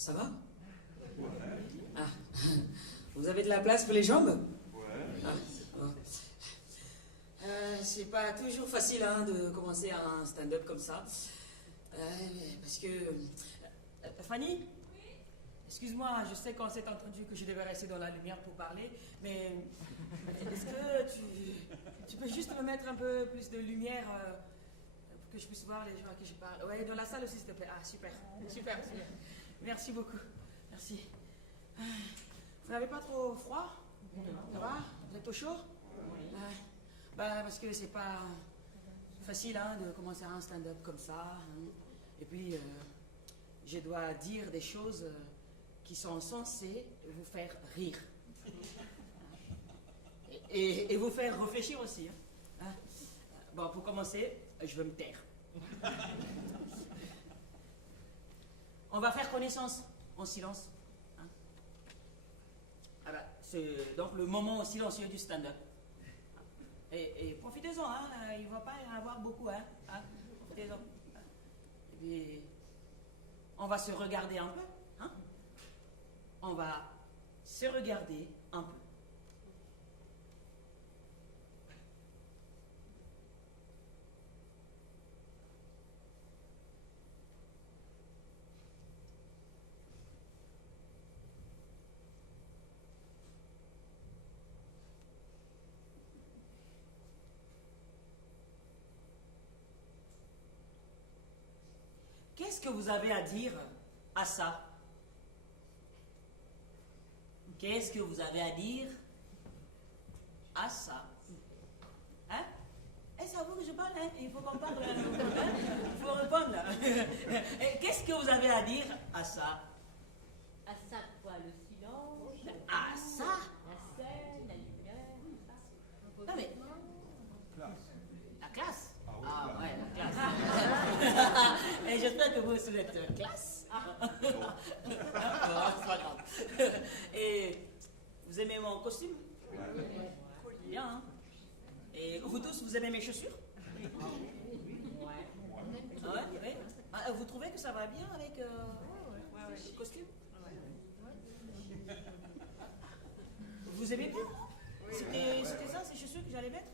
Ça va? Ah, vous avez de la place pour les jambes? Ah, bon. C'est pas toujours facile hein, de commencer un stand-up comme ça. Parce que... Fanny? Excuse-moi, je sais qu'on s'est entendu que je devais rester dans la lumière pour parler, mais est-ce que tu peux juste me mettre un peu plus de lumière pour que je puisse voir les gens à qui je parle? Ouais, dans la salle aussi, s'il te plaît. Ah, super, super, super. Merci beaucoup. Merci. Vous n'avez pas trop froid? Ça va? Vous êtes au chaud? Parce que c'est pas facile hein, de commencer un stand-up comme ça. Hein. Et puis, je dois dire des choses qui sont censées vous faire rire. Et vous faire réfléchir aussi. Hein. Bon, pour commencer, je vais me taire. On va faire connaissance en silence. Hein. C'est donc le moment silencieux du stand-up. Et profitez-en, hein, il ne va pas y en avoir beaucoup. Hein. Profitez-en. Et puis, on va se regarder un peu. Hein. On va se regarder un peu. Qu'est-ce que vous avez à dire à ça? Qu'est-ce que vous avez à dire à ça? Hein? C'est à vous que je parle, hein? Il faut qu'on parle. Hein? Il faut répondre. Qu'est-ce que vous avez à dire à ça? À ça quoi? Le silence? À ça? La scène, la lumière, Non mais... La classe? Ah ouais, la classe. Et j'espère que vous aussi êtes classe. Bon, c'est pas grave. Et vous aimez mon costume? Bien, hein? Et vous tous, vous aimez mes chaussures? Ouais. Vous trouvez que ça va bien avec le costume? Vous aimez bien? C'était ça, ces chaussures que j'allais mettre?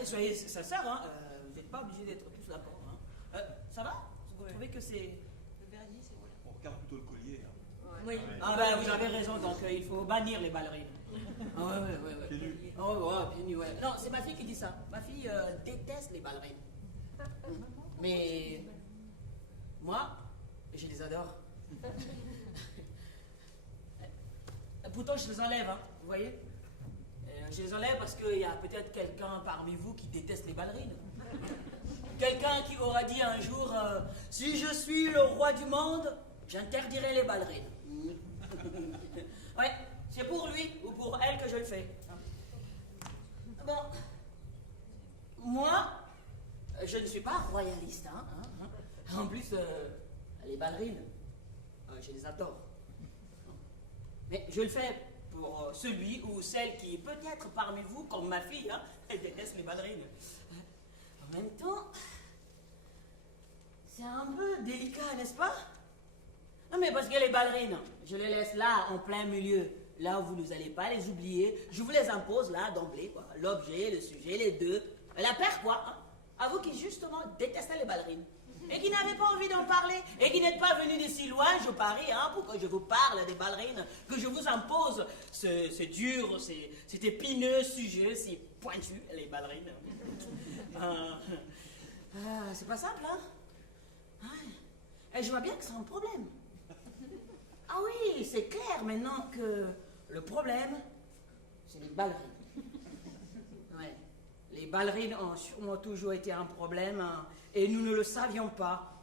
Et soyez sincères, hein, vous n'êtes pas obligés d'être tous d'accord. Hein. Ça va? Vous trouvez que c'est... le vernis, c'est voilà. On regarde plutôt le collier. Hein. Oui. Vous avez raison, donc il faut bannir les ballerines. Ouais. Pieds nus. Pieds nus, ouais. Non, c'est ma fille qui dit ça. Ma fille déteste les ballerines. Mais moi, je les adore. Pourtant, je les enlève, hein, vous voyez? Je les enlève parce qu'il y a peut-être quelqu'un parmi vous qui déteste les ballerines. Quelqu'un qui aura dit un jour si je suis le roi du monde, j'interdirai les ballerines. Ouais, c'est pour lui ou pour elle que je le fais. Bon, moi, je ne suis pas royaliste. Hein. En plus, les ballerines, je les adore. Mais je le fais pour celui ou celle qui, peut-être parmi vous, comme ma fille, hein, elle déteste les ballerines. En même temps, c'est un peu délicat, n'est-ce pas? Non, mais parce que les ballerines, je les laisse là, en plein milieu, là où vous n'allez pas les oublier. Je vous les impose là, d'emblée, quoi. L'objet, le sujet, les deux. La paire, quoi. Hein? À vous qui, justement, détestez les ballerines. Et qui n'avez pas envie d'en parler, et qui n'êtes pas venu de si loin, je parie, hein, pour que je vous parle des ballerines, que je vous impose ce dur, cet épineux sujet, si pointu, les ballerines. C'est pas simple, hein? Et je vois bien que c'est un problème. Ah oui, c'est clair maintenant que le problème, c'est les ballerines. Ouais. Les ballerines ont sûrement toujours été un problème, hein, et nous ne le savions pas.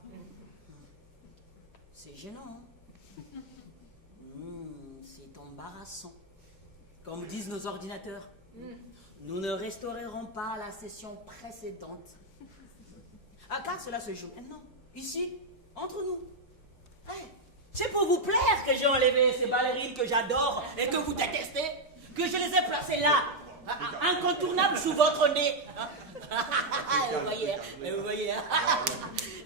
C'est gênant. C'est embarrassant. Comme disent nos ordinateurs, nous ne restaurerons pas la session précédente. Car cela se joue maintenant, ici, entre nous. C'est pour vous plaire que j'ai enlevé ces ballerines que j'adore et que vous détestez, que je les ai placées là, incontournables sous votre nez. Vous voyez, hein?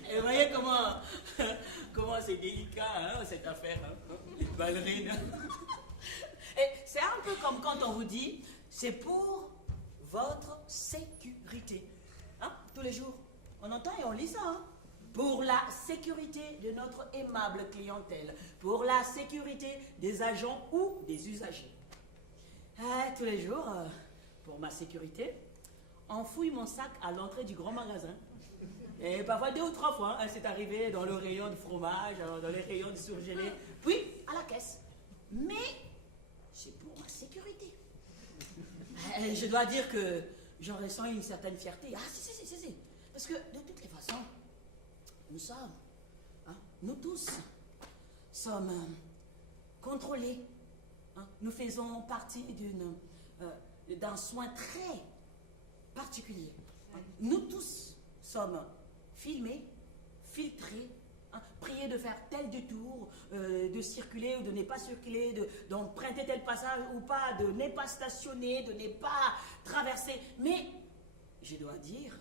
Et vous voyez comment c'est délicat, hein, cette affaire, hein, les ballerines. Et c'est un peu comme quand on vous dit, c'est pour votre sécurité. Hein, tous les jours, on entend et on lit ça, hein. Pour la sécurité de notre aimable clientèle, pour la sécurité des agents ou des usagers. Tous les jours, pour ma sécurité, on fouille mon sac à l'entrée du grand magasin. Et parfois 2 ou 3 fois, hein, c'est arrivé dans le rayon de fromage, dans les rayons de surgelés, puis à la caisse. Mais c'est pour ma sécurité. Je dois dire que j'en ressens une certaine fierté. Ah si. Parce que de toutes les façons, nous sommes, hein, nous tous, sommes contrôlés. Hein. Nous faisons partie d'un soin très particulier. Hein. Nous tous sommes filmés, filtrés, hein, priés de faire tel détour, de circuler ou de ne pas circuler, d'emprunter tel passage ou pas, de ne pas stationner, de ne pas traverser. Mais je dois dire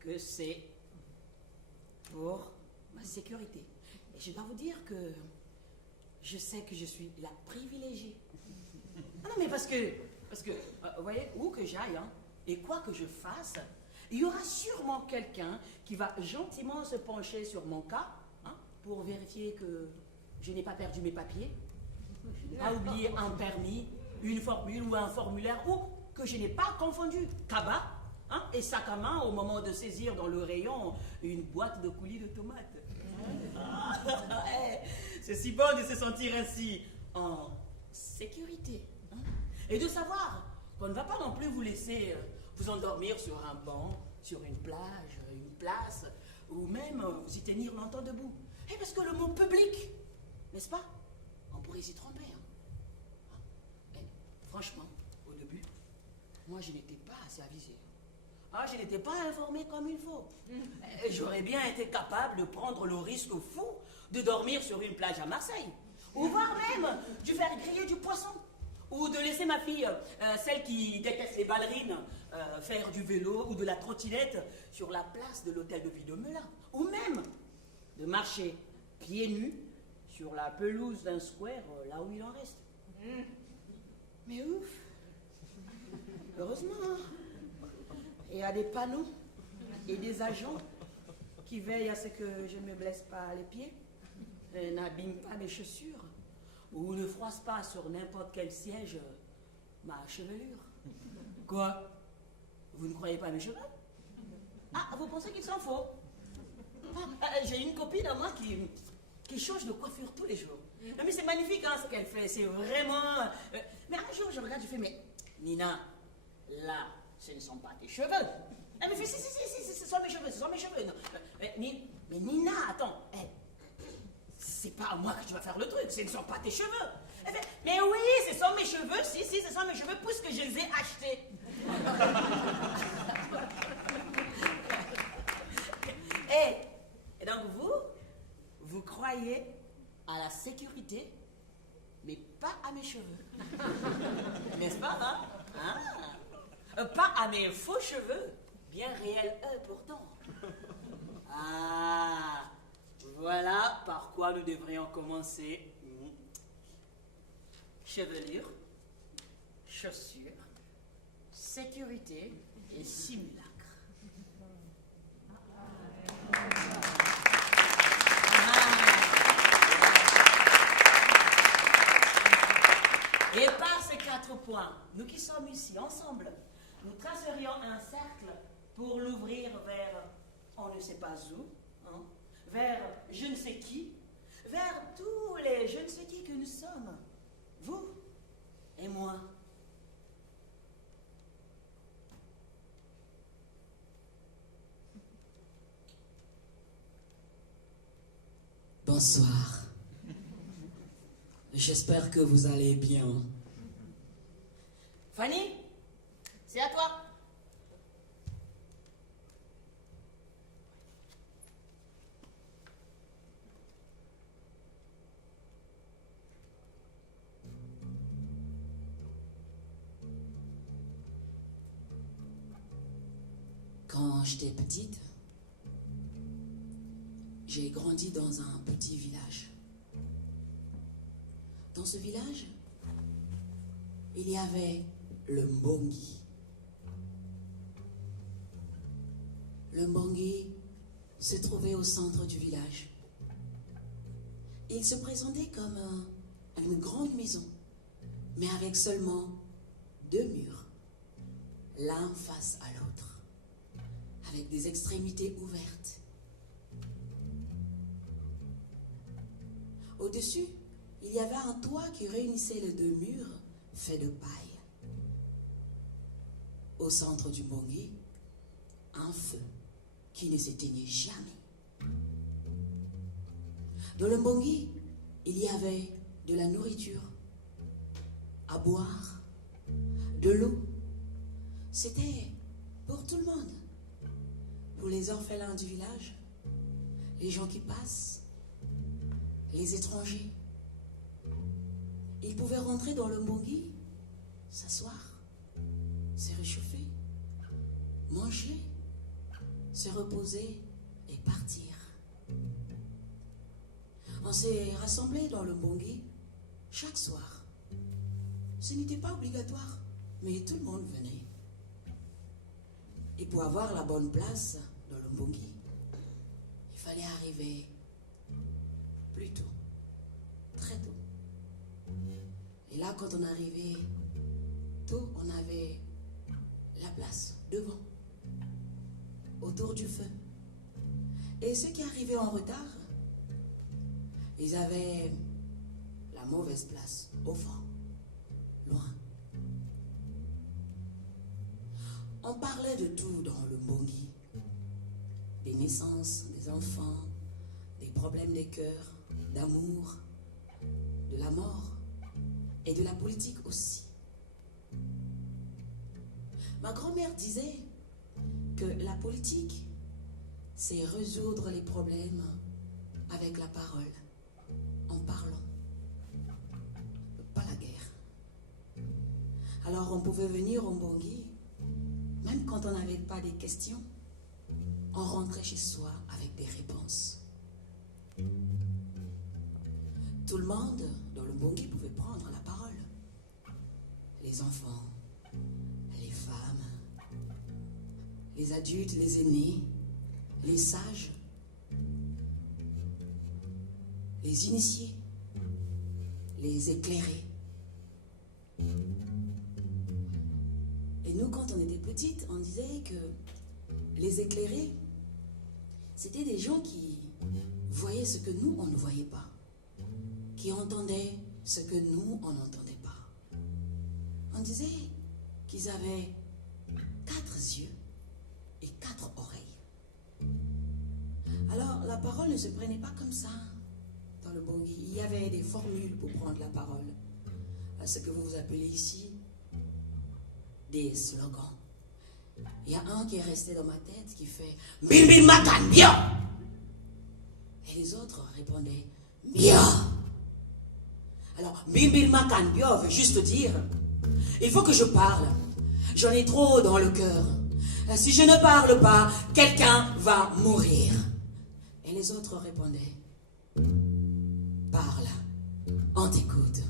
que c'est pour ma sécurité. Et je dois vous dire que je sais que je suis la privilégiée. Ah non, mais parce que vous voyez, où que j'aille, hein, et quoi que je fasse, il y aura sûrement quelqu'un qui va gentiment se pencher sur mon cas, hein, pour vérifier que je n'ai pas perdu mes papiers, je n'ai pas oublié un permis, une formule ou un formulaire, ou que je n'ai pas confondu cabas, hein, et sac à main au moment de saisir dans le rayon une boîte de coulis de tomates. C'est si bon de se sentir ainsi en sécurité, hein, et de savoir qu'on ne va pas non plus vous laisser vous endormir sur un banc, sur une plage, une place, ou même vous y tenir longtemps debout. Et parce que le mot public, n'est-ce pas, on pourrait s'y tromper. Hein. Et, franchement, au début, moi je n'étais pas assez avisé. Ah, je n'étais pas informé comme il faut. J'aurais bien été capable de prendre le risque fou de dormir sur une plage à Marseille, ou voire même de faire griller du poisson, ou de laisser ma fille, celle qui déteste les ballerines, faire du vélo ou de la trottinette sur la place de l'hôtel de ville de Melun, ou même de marcher pieds nus sur la pelouse d'un square là où il en reste. Mais ouf, heureusement, il y a des panneaux et des agents qui veillent à ce que je ne me blesse pas les pieds, n'abîme pas mes chaussures, ou ne froisse pas sur n'importe quel siège ma chevelure. Quoi? Vous ne croyez pas à mes cheveux? Ah, vous pensez qu'ils sont faux? J'ai une copine à moi qui change de coiffure tous les jours. Mais c'est magnifique, hein, ce qu'elle fait, c'est vraiment... mais un jour, je regarde, je fais, mais Nina, là, ce ne sont pas tes cheveux. Elle me fait, si, ce sont mes cheveux. Non. Mais Nina, attends, c'est pas à moi que tu vas faire le truc, ce ne sont pas tes cheveux. Elle fait, mais oui, ce sont mes cheveux, si, ce sont mes cheveux, puisque je les ai achetés. Et donc vous croyez à la sécurité, mais pas à mes cheveux. N'est-ce pas, hein? Pas à mes faux cheveux, bien réels eux pourtant. Ah, voilà par quoi nous devrions commencer. Chevelure, chaussures, sécurité et simulacre. Et par ces 4 points, nous qui sommes ici ensemble, nous tracerions un cercle pour l'ouvrir vers on ne sait pas où, hein, vers je ne sais qui, vers tous les je ne sais qui que nous sommes, vous et moi. Bonsoir. J'espère que vous allez bien. Fanny, c'est à toi. j'étais petite, j'ai grandi dans un petit village. Dans ce village, il y avait le Mbongi. Le Mbongi se trouvait au centre du village. Il se présentait comme une grande maison, mais avec seulement 2 murs, l'un face à l'autre, avec des extrémités ouvertes. Au-dessus, il y avait un toit qui réunissait les 2 murs faits de paille. Au centre du Mbongi, un feu qui ne s'éteignait jamais. Dans le Mbongi, il y avait de la nourriture à boire, de l'eau. C'était pour tout le monde. Pour les orphelins du village, les gens qui passent, les étrangers. Ils pouvaient rentrer dans le Mbongi, s'asseoir, se réchauffer, manger, se reposer et partir. On s'est rassemblés dans le Mbongi chaque soir. Ce n'était pas obligatoire, mais tout le monde venait. Et pour avoir la bonne place dans le Mbongi, il fallait arriver plus tôt, très tôt. Et là, quand on arrivait tôt, on avait la place devant, autour du feu. Et ceux qui arrivaient en retard, ils avaient la mauvaise place, au fond, loin. On parlait de tout dans le Mbongi. Des naissances, des enfants, des problèmes des cœurs, d'amour, de la mort et de la politique aussi. Ma grand-mère disait que la politique, c'est résoudre les problèmes avec la parole, en parlant, pas la guerre. Alors on pouvait venir au Mbongi, même quand on n'avait pas des questions, on rentrait chez soi avec des réponses. Tout le monde dans le Mbongi pouvait prendre la parole. Les enfants, les femmes, les adultes, les aînés, les sages, les initiés, les éclairés. Et nous, quand on était petites, on disait que les éclairés, c'était des gens qui voyaient ce que nous, on ne voyait pas, qui entendaient ce que nous, on n'entendait pas. On disait qu'ils avaient 4 yeux et 4 oreilles. Alors, la parole ne se prenait pas comme ça dans le Mbongi. Il y avait des formules pour prendre la parole. Ce que vous appelez ici des slogans. Il y a un qui est resté dans ma tête qui fait Mbimbi Makan Bio. Et les autres répondaient Bio. Alors, Mbimbi Makan Bio veut juste dire il faut que je parle. J'en ai trop dans le cœur. Si je ne parle pas, quelqu'un va mourir. Et les autres répondaient parle, on t'écoute.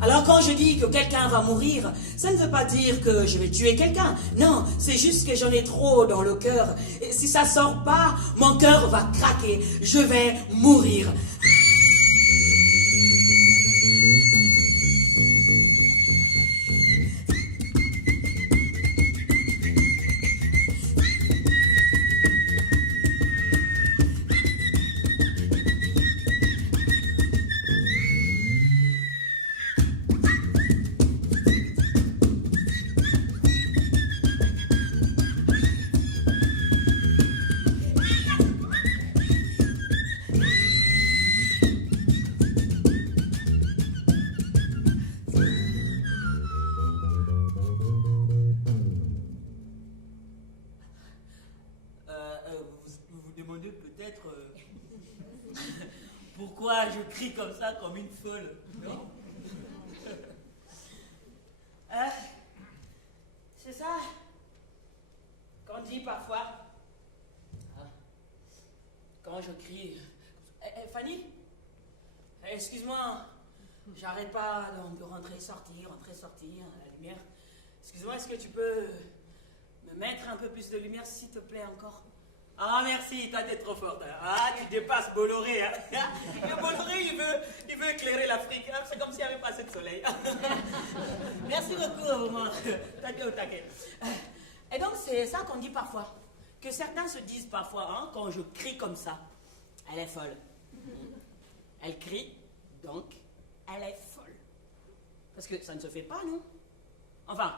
Alors quand je dis que quelqu'un va mourir, ça ne veut pas dire que je vais tuer quelqu'un. Non, c'est juste que j'en ai trop dans le cœur. Et si ça sort pas, mon cœur va craquer. Je vais mourir. Vous vous demandez peut-être pourquoi je crie comme ça, comme une folle, non? C'est ça qu'on dit parfois quand je crie... Fanny, excuse-moi, j'arrête pas de rentrer, sortir, à la lumière. Excuse-moi, est-ce que tu peux me mettre un peu plus de lumière, s'il te plaît, encore? Ah, merci, toi, t'es trop forte. Hein. Ah, tu dépasses Bolloré. Hein. Le Bolloré, il veut éclairer l'Afrique. Hein. C'est comme s'il n'y avait pas assez de soleil. Merci beaucoup, vraiment. T'inquiète au taquet. Et donc, c'est ça qu'on dit parfois. Que certains se disent parfois, hein, quand je crie comme ça, elle est folle. Elle crie, donc, elle est folle. Parce que ça ne se fait pas, non? Enfin,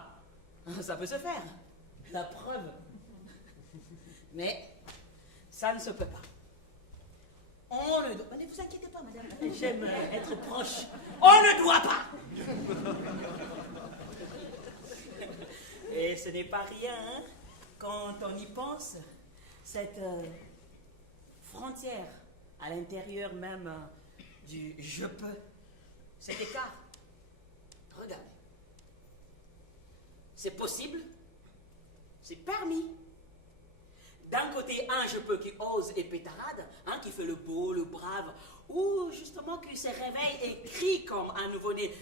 ça peut se faire. La preuve. Mais ça ne se peut pas. On ne doit pas. Ne vous inquiétez pas, madame. J'aime être proche. On ne doit pas. Et ce n'est pas rien, hein, quand on y pense, cette frontière à l'intérieur même du je peux, cet écart. Regardez. C'est possible, c'est permis. D'un côté, un je peux qui ose et pétarade, hein, qui fait le beau, le brave, ou justement qui se réveille et crie comme un nouveau-né,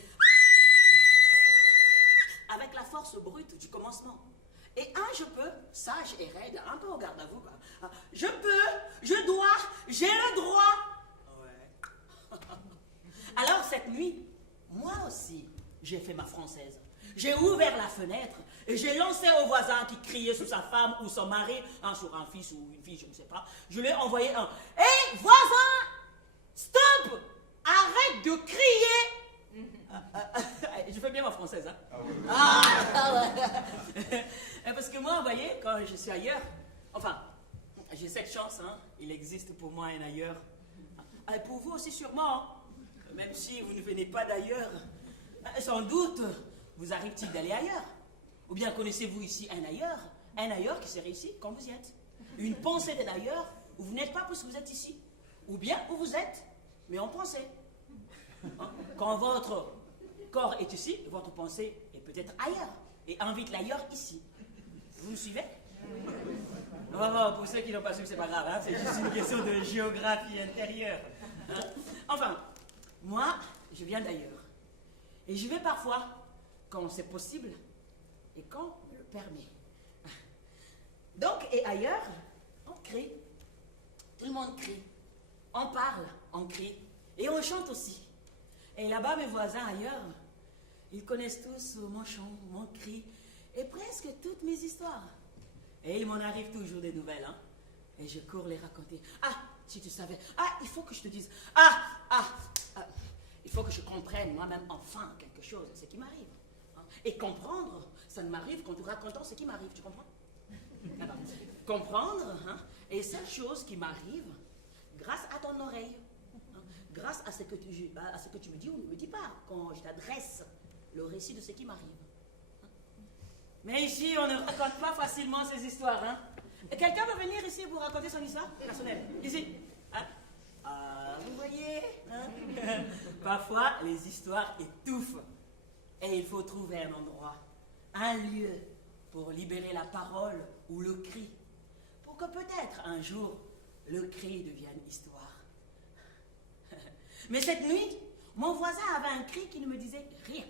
avec la force brute du commencement. Et un je peux, sage et raide, un peu au garde à vous, quoi. Je peux, je dois, j'ai le droit. Ouais. Alors cette nuit, moi aussi, j'ai fait ma française. J'ai ouvert la fenêtre et j'ai lancé au voisin qui criait sur sa femme ou son mari, hein, sur un fils ou une fille, je ne sais pas. Je lui ai envoyé un « Hé, voisin, stop! Arrête de crier !» Je fais bien ma française, hein? Ah oui. Parce que moi, vous voyez, quand je suis ailleurs, enfin, j'ai cette chance, hein, il existe pour moi un ailleurs. Et pour vous aussi sûrement, hein, même si vous ne venez pas d'ailleurs, sans doute, vous arrive-t-il d'aller ailleurs? Ou bien connaissez-vous ici un ailleurs qui serait ici quand vous y êtes? Une pensée d'un ailleurs où vous n'êtes pas parce que vous êtes ici? Ou bien où vous êtes, mais en pensée. Hein? Quand votre corps est ici, votre pensée est peut-être ailleurs et invite l'ailleurs ici. Vous me suivez? Bon, pour ceux qui n'ont pas su, c'est pas grave, hein? C'est juste une question de géographie intérieure. Hein? Enfin, moi, je viens d'ailleurs. Et je vais parfois, quand c'est possible, et quand on le permet. Donc, et ailleurs, on crie. Tout le monde crie. On parle, on crie. Et on chante aussi. Et là-bas, mes voisins ailleurs, ils connaissent tous mon chant, mon cri, et presque toutes mes histoires. Et il m'en arrive toujours des nouvelles, hein. Et je cours les raconter. Ah, si tu savais. Ah, il faut que je te dise. Il faut que je comprenne moi-même enfin quelque chose, ce qui m'arrive. Hein. Et comprendre, ça ne m'arrive qu'en te racontant ce qui m'arrive, tu comprends? Alors, comprendre, hein, et cette chose qui m'arrive grâce à ton oreille. Hein, grâce à ce que tu me dis ou ne me dis pas quand je t'adresse le récit de ce qui m'arrive. Hein. Mais ici, on ne raconte pas facilement ces histoires. Hein. Quelqu'un veut venir ici pour raconter son histoire personnelle? Ici. Hein? Vous voyez, hein? Parfois, les histoires étouffent. Et il faut trouver un endroit, un lieu pour libérer la parole ou le cri. Pour que peut-être un jour, le cri devienne histoire. Mais cette nuit, mon voisin avait un cri qui ne me disait rien.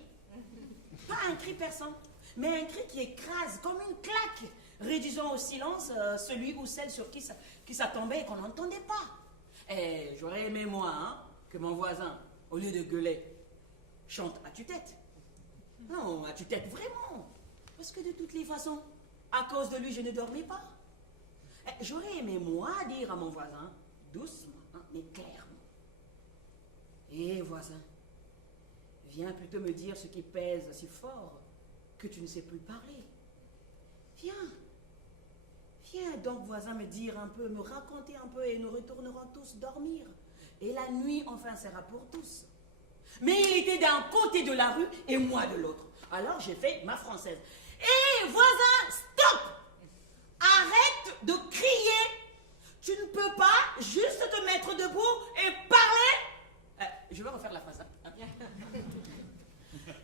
Pas un cri perçant, mais un cri qui écrase comme une claque, réduisant au silence celui ou celle sur qui ça tombait et qu'on n'entendait pas. Et j'aurais aimé, moi, hein, que mon voisin, au lieu de gueuler, chante à tue-tête. Non, à tue-tête, vraiment. Parce que de toutes les façons, à cause de lui, je ne dormais pas. J'aurais aimé, moi, dire à mon voisin, doucement, hein, mais clairement. Hé, voisin, viens plutôt me dire ce qui pèse si fort que tu ne sais plus parler. Viens. Viens donc, voisin, me dire un peu, me raconter un peu et nous retournerons tous dormir. Et la nuit, enfin, sera pour tous. Mais il était d'un côté de la rue et moi de l'autre. Alors j'ai fait ma française. Hé, voisin, stop! Arrête de crier! Tu ne peux pas juste te mettre debout et parler? Je vais refaire la phrase. Hein?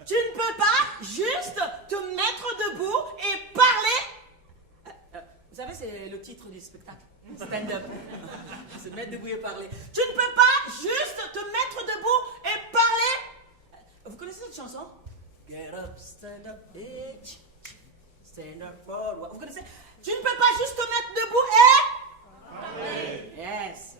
Tu ne peux pas juste te mettre debout et parler? Vous savez, c'est le titre du spectacle. Stand-up. Se mettre debout et parler. Tu ne peux pas juste te mettre debout et parler. Vous connaissez cette chanson? Get up, stand up, bitch. Stand up for what? Vous connaissez? Tu ne peux pas juste te mettre debout et... Parler. Yes.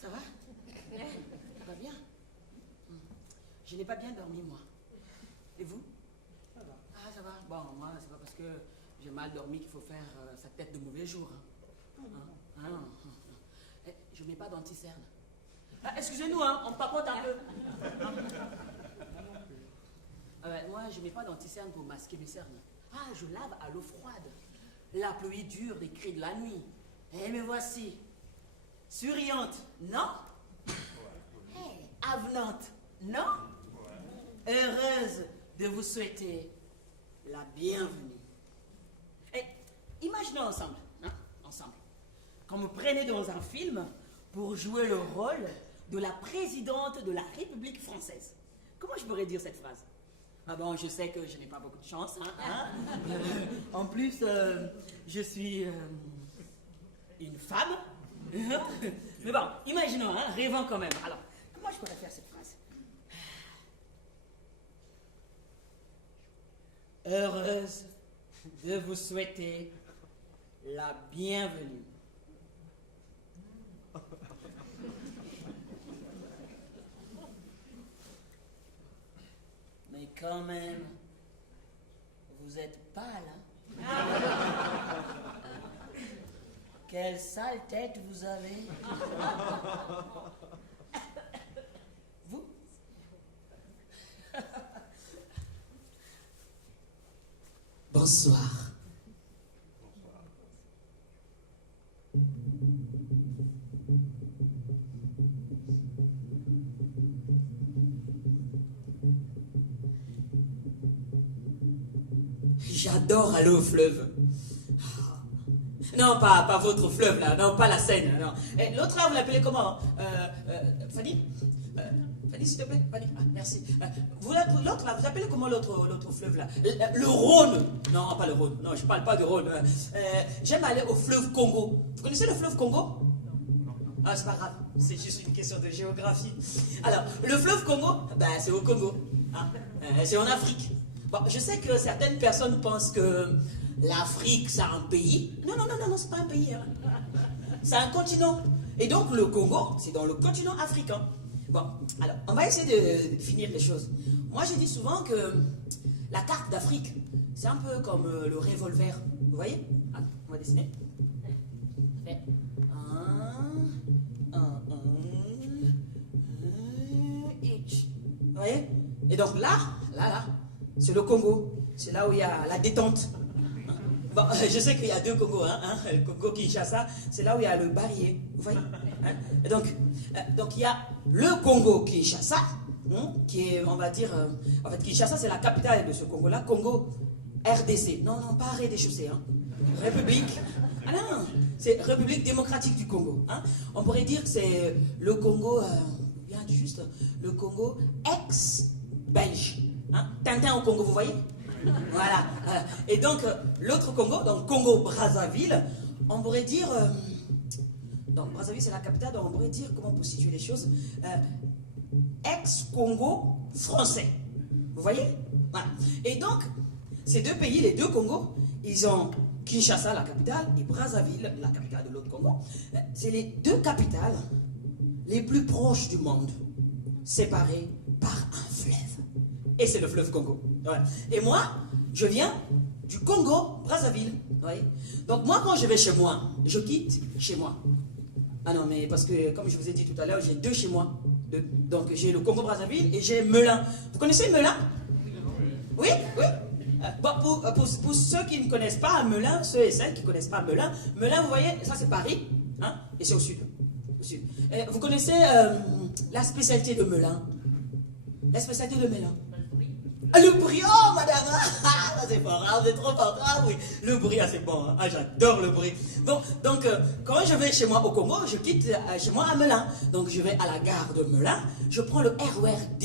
Ça va? Ça va bien? Je n'ai pas bien dormi, moi. Et vous? Ça va. Ah, ça va. Bon, moi, c'est pas parce que j'ai mal dormi qu'il faut faire sa tête de mauvais jour. Hein? Je ne mets pas d'anti-cerne. Ah, excusez-nous, hein, on papote un peu. Moi, je ne mets pas d'anti-cerne pour masquer mes cernes. Ah, je lave à l'eau froide. La pluie dure des cris de la nuit. Et me voici. Souriante, non? Hey, avenante, non? Heureuse de vous souhaiter la bienvenue. Et imaginons ensemble, ensemble, quand vous prenez dans un film pour jouer le rôle de la présidente de la République française. Comment je pourrais dire cette phrase? Ah bon, je sais que je n'ai pas beaucoup de chance. En plus, je suis une femme. Mais bon, imaginons, rêvons quand même. Alors, comment je pourrais faire cette phrase? Heureuse de vous souhaiter la bienvenue. Mais quand même, vous êtes pâle, hein? Quelle sale tête vous avez. Vous? Bonsoir. J'adore aller au fleuve. Non, pas votre fleuve là, non, pas la Seine. Non. Et l'autre là, vous l'appelez comment? Fanny? Fanny, s'il te plaît, Fanny. Ah, merci. L'autre là, vous appelez comment l'autre fleuve là? Le Rhône. Non, pas le Rhône. Non, je parle pas de Rhône. J'aime aller au fleuve Congo. Vous connaissez le fleuve Congo? Ah, c'est pas grave, c'est juste une question de géographie. Alors, le fleuve Congo, c'est au Congo. Hein? C'est en Afrique. Bon, je sais que certaines personnes pensent que l'Afrique, c'est un pays. Non, c'est pas un pays. Hein. C'est un continent. Et donc, le Congo, c'est dans le continent africain. Bon, alors, on va essayer de finir les choses. Moi, je dis souvent que la carte d'Afrique, c'est un peu comme le revolver. Vous voyez? Ah, on va dessiner. Vous voyez? Et donc là, c'est le Congo. C'est là où il y a la détente. Bon, je sais qu'il y a deux Congos, le Congo Kinshasa, c'est là où il y a le barrier, vous voyez, Et donc il y a le Congo Kinshasa, qui est, on va dire, en fait, Kinshasa c'est la capitale de ce Congo-là, Congo RDC, non, pas arrêt des chaussées, République, non, c'est République démocratique du Congo, On pourrait dire que c'est le Congo, bien juste, le Congo ex-belge, Tintin au Congo, vous voyez? Voilà. Et donc, l'autre Congo, donc Congo-Brazzaville, on pourrait dire... donc, Brazzaville, c'est la capitale, donc on pourrait dire, comment on peut situer les choses, ex-Congo français. Vous voyez? Voilà. Et donc, ces deux pays, les deux Congos, ils ont Kinshasa, la capitale, et Brazzaville, la capitale de l'autre Congo. C'est les deux capitales les plus proches du monde, séparées par un fleuve. Et c'est le fleuve Congo. Ouais. Et moi, je viens du Congo, Brazzaville. Ouais. Donc moi, quand je vais chez moi, je quitte chez moi. Ah non, mais parce que, comme je vous ai dit tout à l'heure, j'ai deux chez moi. Donc j'ai le Congo, Brazzaville et j'ai Melun. Vous connaissez Melun? Oui. Bon, pour ceux qui ne connaissent pas Melun, ceux et celles qui ne connaissent pas Melun, vous voyez, ça c'est Paris, et c'est au sud. Et vous connaissez la spécialité de Melun? La spécialité de Melun? Ah, le bruit, oh madame, ça c'est fort, vous êtes trop fort, ah oui, le bruit, c'est bon, j'adore le bruit. Bon, donc quand je vais chez moi au Congo, je quitte chez moi à Melun, donc je vais à la gare de Melun, je prends le RERD.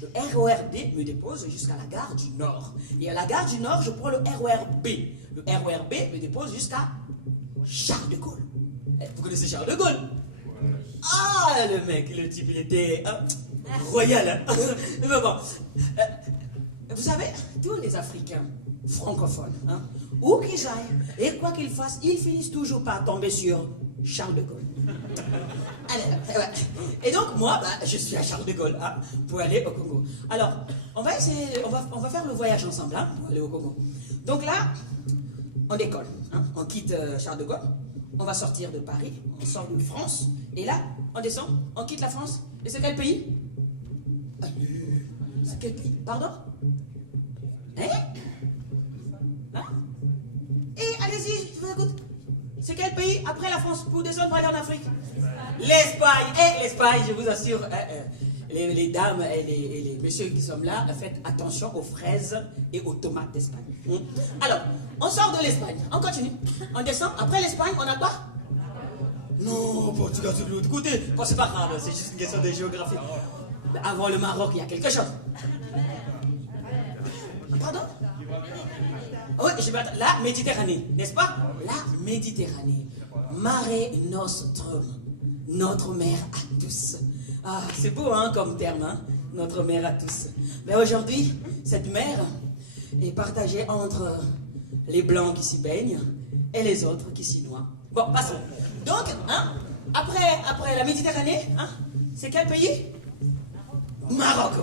Le RERD me dépose jusqu'à la gare du Nord. Et à la gare du Nord, je prends le RERB. Le RERB me dépose jusqu'à Charles de Gaulle. Vous connaissez Charles de Gaulle? Ah, le mec, le type, il était royal. Mais bon, vous savez, tous les Africains francophones, où qu'ils aillent, et quoi qu'ils fassent, ils finissent toujours par tomber sur Charles de Gaulle. Alors, ouais. Et donc, moi, je suis à Charles de Gaulle pour aller au Congo. Alors, on va essayer, on va faire le voyage ensemble pour aller au Congo. Donc là, on décolle. On quitte Charles de Gaulle, on va sortir de Paris, on sort de France, et là, on descend, on quitte la France. Et c'est quel pays? C'est quel pays? Pardon? Et allez-y, je vous écoute. C'est quel pays après la France pour descendre pour aller en Afrique? L'Espagne. L'Espagne, je vous assure, les dames et les messieurs qui sont là, faites attention aux fraises et aux tomates d'Espagne. Alors, on sort de l'Espagne, on continue, on descend. Après l'Espagne, on a quoi? Non, Portugal, c'est de l'autre côté. Bon, c'est pas grave, c'est juste une question de géographie. Avant le Maroc, il y a quelque chose. Pardon? Oui, la Méditerranée, n'est-ce pas? La Méditerranée. Mare Nostrum. Notre mère à tous. Ah, c'est beau, comme terme, notre mère à tous. Mais aujourd'hui, cette mer est partagée entre les Blancs qui s'y baignent et les autres qui s'y noient. Bon, passons. Donc, après la Méditerranée, c'est quel pays? Maroc.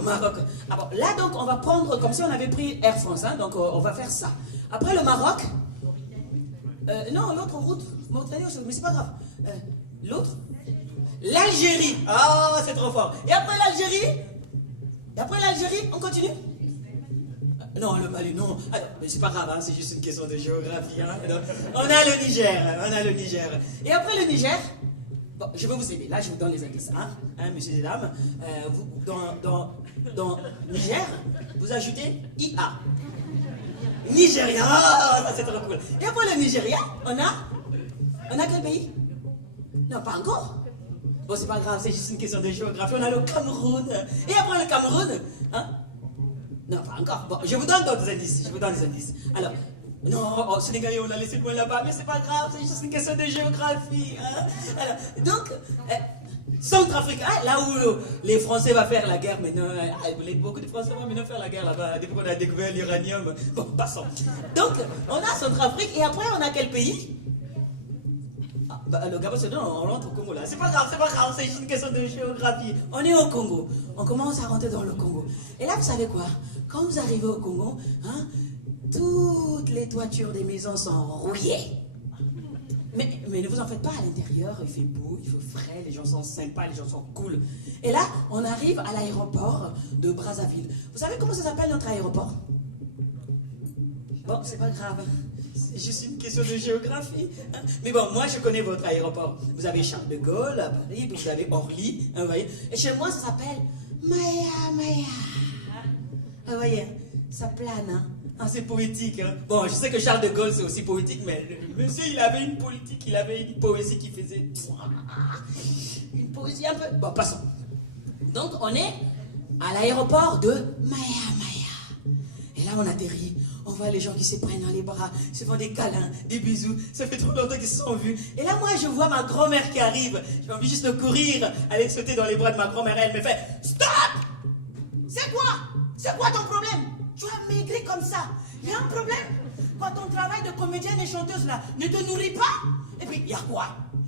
Ah bon, là, donc, on va prendre comme si on avait pris Air France, donc on va faire ça. Après le Maroc, non, l'autre route, Mauritanie, mais c'est pas grave. L'autre, l'Algérie. Ah, c'est trop fort. Et après l'Algérie, on continue? Non, le Mali, non. Alors, mais c'est pas grave, c'est juste une question de géographie. Donc, on a le Niger. Et après le Niger, bon, je vais vous aider. Là, je vous donne les indices, messieurs et dames. Dans Niger, vous ajoutez IA. Nigeria, ça c'est trop cool. Et après le Nigeria, on a quel pays? Non, pas encore. Bon, c'est pas grave, c'est juste une question de géographie. On a le Cameroun. Et après le Cameroun, non, pas encore. Bon, je vous donne d'autres indices. Alors, non, au Sénégal, on l'a laissé loin là-bas, mais c'est pas grave, c'est juste une question de géographie. Alors, donc, Centrafrique, là où les Français vont faire la guerre maintenant, beaucoup de Français vont maintenant faire la guerre là-bas, depuis qu'on a découvert l'uranium. Bon, passons. Donc, on a Centrafrique, et après, on a quel pays? Le Gabon, c'est non, on rentre au Congo là. C'est pas grave, c'est juste une question de géographie. On est au Congo, on commence à rentrer dans le Congo. Et là, vous savez quoi? Quand vous arrivez au Congo, toutes les toitures des maisons sont rouillées. Mais ne vous en faites pas, à l'intérieur, il fait beau, il fait frais, les gens sont sympas, les gens sont cool. Et là, on arrive à l'aéroport de Brazzaville. Vous savez comment ça s'appelle notre aéroport? Bon, c'est pas grave. C'est juste une question de géographie. Mais bon, moi, je connais votre aéroport. Vous avez Charles de Gaulle à Paris, puis vous avez Orly, vous voyez. Et chez moi, ça s'appelle Maya. Vous voyez, ça plane, c'est poétique. Bon, je sais que Charles de Gaulle, c'est aussi poétique, mais le monsieur, il avait une politique, il avait une poésie qui faisait... Une poésie un peu... Bon, passons. Donc, on est à l'aéroport de Maya. Et là, on atterrit. On voit les gens qui se prennent dans les bras, se font des câlins, des bisous. Ça fait trop longtemps qu'ils se sont vus. Et là, moi, je vois ma grand-mère qui arrive. J'ai envie juste de courir, aller sauter dans les bras de ma grand-mère. Elle me fait « Stop! C'est quoi ton problème? Tu as maigri comme ça. Il y a un problème? Quand ton travail de comédienne et chanteuse là ne te nourrit pas? Et puis, il y a quoi?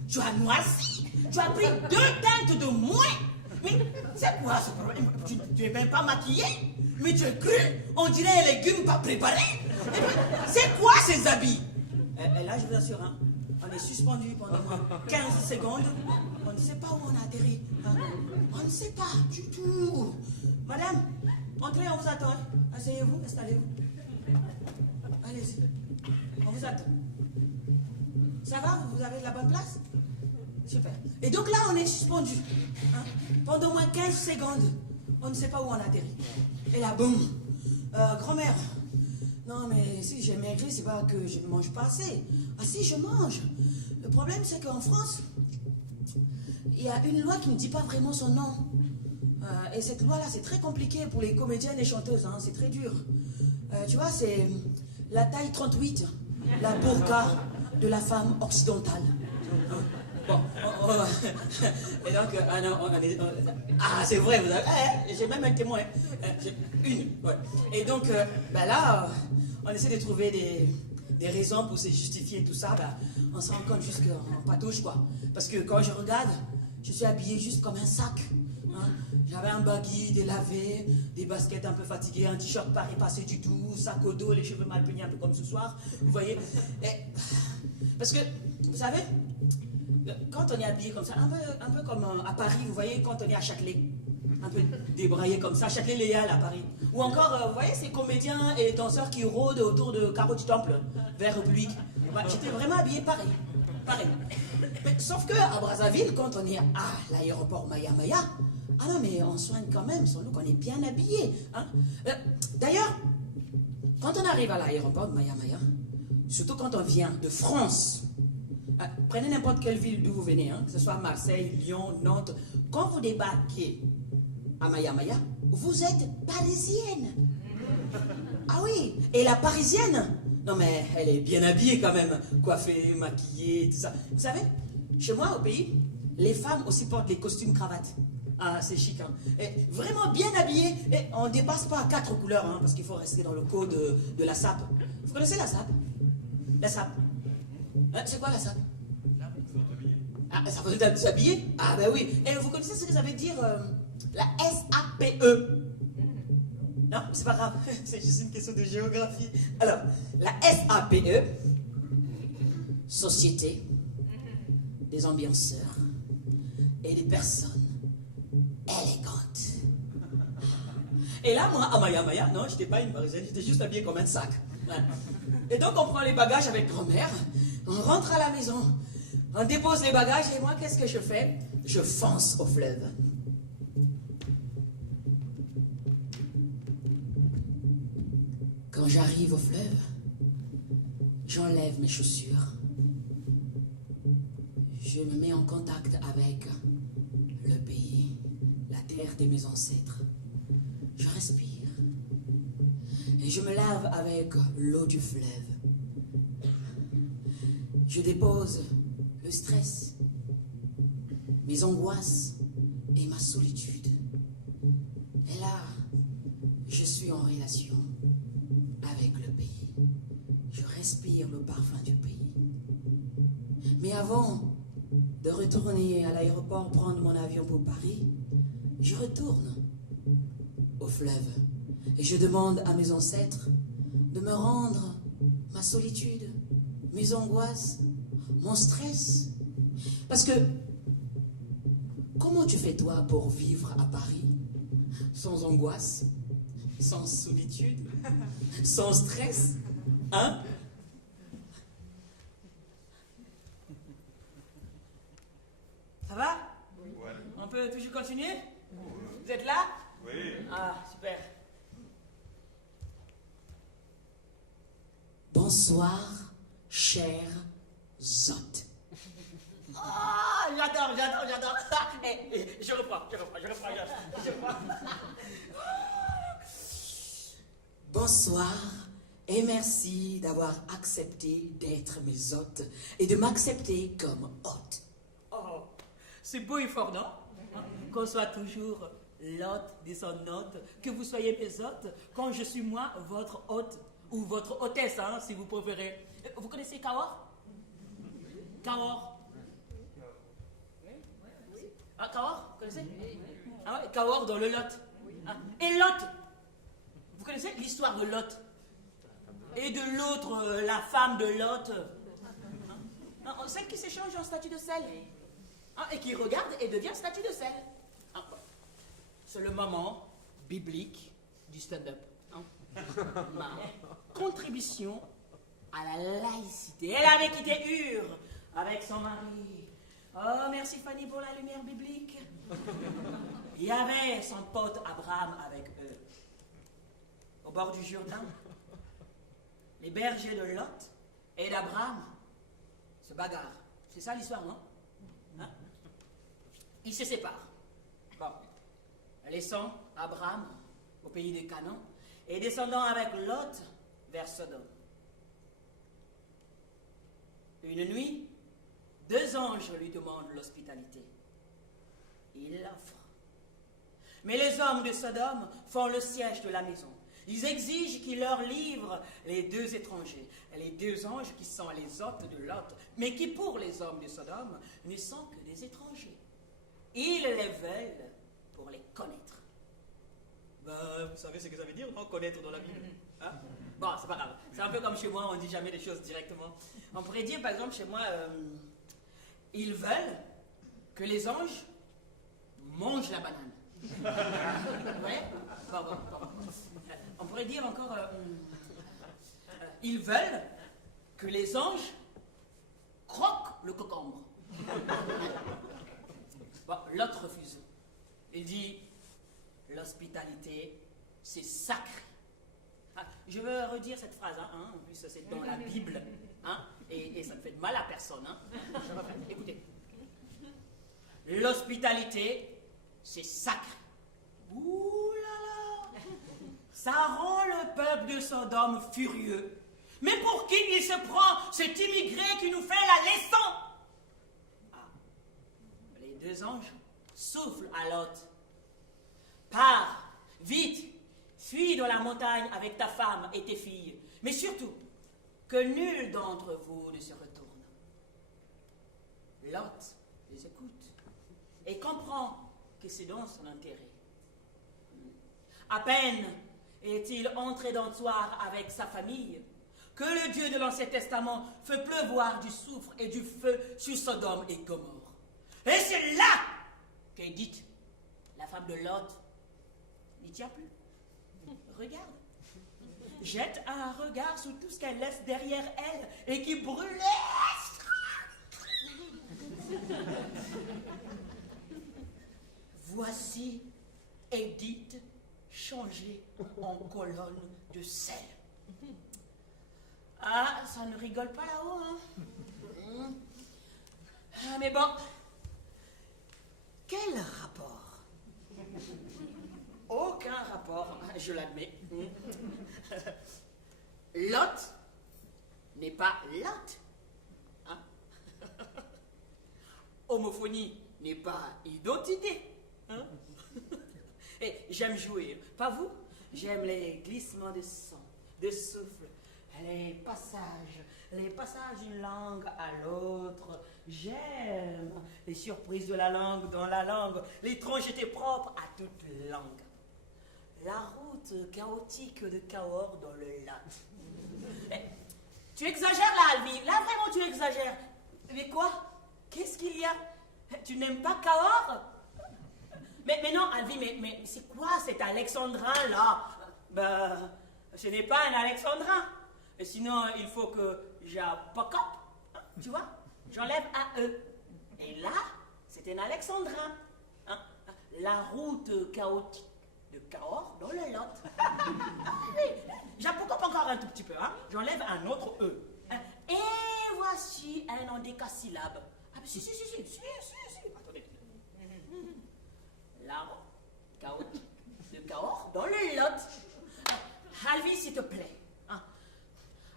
Tu as noirci. Tu as pris 2 teintes de moins. Mais c'est quoi ce problème? Tu n'es même pas maquillée? Mais tu es cru? On dirait un légume pas préparé. C'est quoi ces habits? Et là, je vous assure, on est suspendu pendant 15 secondes. On ne sait pas où on a atterri. On ne sait pas du tout. Madame, entrez, on vous attend. Asseyez-vous, installez-vous. Allez-y. On vous attend. Ça va? Vous avez de la bonne place? Super. Et donc là, on est suspendu. Pendant au moins 15 secondes. On ne sait pas où on atterrit. Et là, boum, Grand-mère. Non, mais si j'ai maigri, c'est pas que je ne mange pas assez. Ah si, je mange. Le problème, c'est qu'en France, il y a une loi qui ne dit pas vraiment son nom. Et cette loi-là, c'est très compliqué pour les comédiennes et chanteuses. Hein, c'est très dur. Tu vois, c'est la taille 38, la burqa de la femme occidentale. Bon, et donc, c'est vrai, vous avez, j'ai même un témoin, ouais. Et donc, là, on essaie de trouver des raisons pour se justifier tout ça, on se rend compte juste qu'en patouche, quoi. Parce que quand je regarde, je suis habillé juste comme un sac. Hein. J'avais un baggy délavé, des baskets un peu fatiguées, un t-shirt pas repassé du tout, sac au dos, les cheveux mal peignés un peu comme ce soir, vous voyez. Parce que, vous savez, quand on est habillé comme ça, un peu comme à Paris, vous voyez, quand on est à Châtelet, un peu débraillé comme ça, Châtelet-Léal à Paris. Ou encore, vous voyez, ces comédiens et danseurs qui rôdent autour de Carreau du Temple, vers République. J'étais vraiment habillé pareil. Mais, sauf qu'à Brazzaville, quand on est à l'aéroport Maya-Maya, ah non, mais on soigne quand même son look, on est bien habillé. Hein. D'ailleurs, quand on arrive à l'aéroport Maya-Maya, surtout quand on vient de France, prenez n'importe quelle ville d'où vous venez, hein, que ce soit Marseille, Lyon, Nantes. Quand vous débarquez à Maya-Maya, vous êtes parisienne. Ah oui, et la parisienne, non mais elle est bien habillée quand même, coiffée, maquillée, tout ça. Vous savez, chez moi au pays, les femmes aussi portent les costumes cravates. Ah, c'est chic, hein. Et vraiment bien habillée, et on ne dépasse pas à 4 couleurs, hein, parce qu'il faut rester dans le code de la SAP. Vous connaissez la SAP? La SAP. C'est quoi la SAP? Ah, ça veut dire s'habiller? Ah ben oui. Et vous connaissez ce que ça veut dire la SAPE? Non, c'est pas grave. C'est juste une question de géographie. Alors, la SAPE, Société des ambianceurs et des personnes élégantes. Et là, moi, à Maya-Maya, non, j'étais pas une parisienne, j'étais juste habillée comme un sac. Ouais. Et donc, on prend les bagages avec grand-mère, on rentre à la maison, on dépose les bagages, et moi, qu'est-ce que je fais? Je fonce au fleuve. Quand j'arrive au fleuve, j'enlève mes chaussures. Je me mets en contact avec le pays, la terre de mes ancêtres. Je respire. Et je me lave avec l'eau du fleuve. Je dépose le stress, mes angoisses et ma solitude. Et là, je suis en relation avec le pays. Je respire le parfum du pays. Mais avant de retourner à l'aéroport prendre mon avion pour Paris, je retourne au fleuve et je demande à mes ancêtres de me rendre ma solitude, mes angoisses, mon stress. Parce que comment tu fais toi pour vivre à Paris sans angoisse, sans solitude, sans stress, hein? Ça va? Oui. On peut toujours continuer? Oui. Vous êtes là? Oui. Ah, super. Bonsoir, chers hôtes. Ah, j'adore. Je reprends. Bonsoir et merci d'avoir accepté d'être mes hôtes et de m'accepter comme hôte. Oh, c'est beau et fort, non? Qu'on soit toujours l'hôte de son hôte, que vous soyez mes hôtes, quand je suis moi, votre hôte, ou votre hôtesse, hein, si vous préférez. Vous connaissez Cahors? Cahors? Ah, Cahors, vous connaissez? Ah ouais, Cahors dans le Lot. Ah. Et Lot, vous connaissez l'histoire de Lot? Et de l'autre, la femme de Lot. Hein? Celle qui s'échange en statue de sel. Hein? Et qui regarde et devient statue de sel. Hein? C'est le moment biblique du stand-up. Hein? Ma contribution à la laïcité. Elle avait quitté Ur avec son mari. Oh, merci Fanny pour la lumière biblique. Il y avait son pote Abraham avec eux. au bord du Jourdain, les bergers de Lot et d'Abraham se bagarrent. C'est ça l'histoire, non? Hein? Ils se séparent. Bon. Laissant Abraham au pays de Canaan et descendant avec Lot vers Sodome. Une nuit, 2 anges lui demandent l'hospitalité. Il l'offre. Mais les hommes de Sodome font le siège de la maison. Ils exigent qu'il leur livre les 2 étrangers, les 2 anges qui sont les hôtes de Lot, mais qui pour les hommes de Sodome ne sont que des étrangers. Ils les veulent pour les connaître. Ben, vous savez ce que ça veut dire, non? Connaître dans la Bible. Hein? Bon, c'est pas grave. C'est un peu comme chez moi, on ne dit jamais des choses directement. On pourrait dire, par exemple, chez moi, ils veulent que les anges mangent la banane. Ouais? Bon. On pourrait dire encore, ils veulent que les anges croquent le cocombre. Bon, l'autre refuse. Il dit, l'hospitalité, c'est sacré. Ah, je veux redire cette phrase, hein, en plus c'est dans la Bible, hein, et ça ne fait de mal à personne. Hein. Écoutez. L'hospitalité, c'est sacré. Ouh là là! Ça rend le peuple de Sodome furieux. Mais pour qui il se prend, cet immigré qui nous fait la leçon? Ah. Les 2 anges soufflent à Lot. Pars, vite, fuis dans la montagne avec ta femme et tes filles, mais surtout, que nul d'entre vous ne se retourne. Lot les écoute et comprend que c'est dans son intérêt. À peine est-il entré dans le soir avec sa famille que le Dieu de l'Ancien Testament fait pleuvoir du soufre et du feu sur Sodome et Gomorrhe. Et c'est là qu'Édith, la femme de Lot, n'y tient plus. Regarde. Jette un regard sur tout ce qu'elle laisse derrière elle et qui brûlait. Voici Édith changée en colonne de sel. Ah, ça ne rigole pas là-haut, hein? Ah, mais bon, quel rapport? Aucun rapport, je l'admets. Lot n'est pas Lot. Hein? Homophonie n'est pas identité. Hein? Et j'aime jouer, pas vous? J'aime les glissements de son, de souffle, les passages d'une langue à l'autre. J'aime les surprises de la langue dans la langue, l'étrangeté propre à toute langue. La route chaotique de Cahors dans le lac. Tu exagères là, Alvi. Là, vraiment, tu exagères. Mais quoi? Qu'est-ce qu'il y a? Tu n'aimes pas Cahors? Mais non, Alvi, mais c'est quoi cet alexandrin là? Ben, ce n'est pas un alexandrin. Et sinon, il faut que j'apocop. Tu vois? J'enlève un E. Et là, c'est un alexandrin. Hein? La route chaotique de Cahors dans le Lot. J'apocop encore un tout petit peu. Hein? J'enlève un autre E. Et voici un endécasyllabe. Ah, mais si. Attendez. La route chaotique de Cahors dans le Lot. Alvi, s'il te plaît. Hein?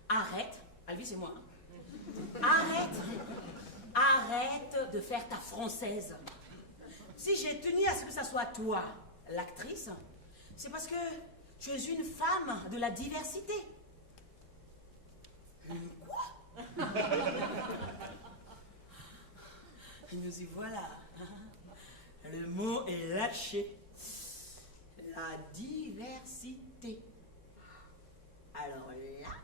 Arrête. Alvi, c'est moi. Hein? Arrête de faire ta française. Si j'ai tenu à ce que ça soit toi, l'actrice, c'est parce que tu es une femme de la diversité. Quoi? Nous y voilà. Le mot est lâché. La diversité. Alors là,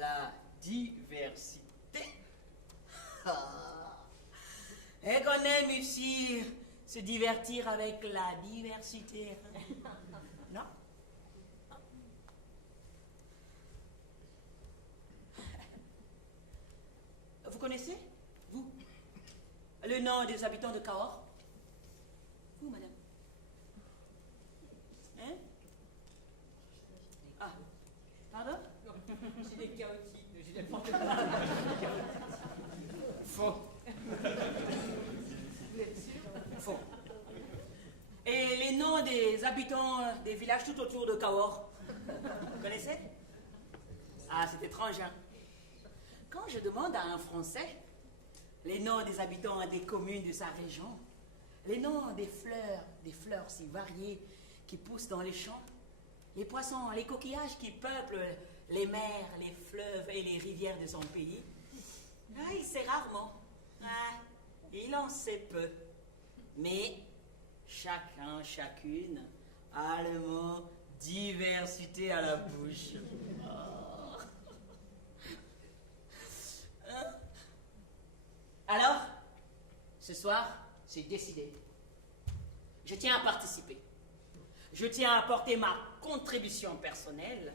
la diversité. Et qu'on aime ici se divertir avec la diversité. Non? Vous connaissez, vous, le nom des habitants de Cahors? Vous, madame? Hein? habitants des villages tout autour de Cahors. Vous connaissez? Ah, c'est étrange, hein? Quand je demande à un Français les noms des habitants des communes de sa région, les noms des fleurs si variées qui poussent dans les champs, les poissons, les coquillages qui peuplent les mers, les fleuves et les rivières de son pays, ah, il sait rarement. Ah, il en sait peu. Mais chacun, chacune a le mot diversité à la bouche. Oh. Hein? Alors, ce soir, c'est décidé. Je tiens à participer. Je tiens à apporter ma contribution personnelle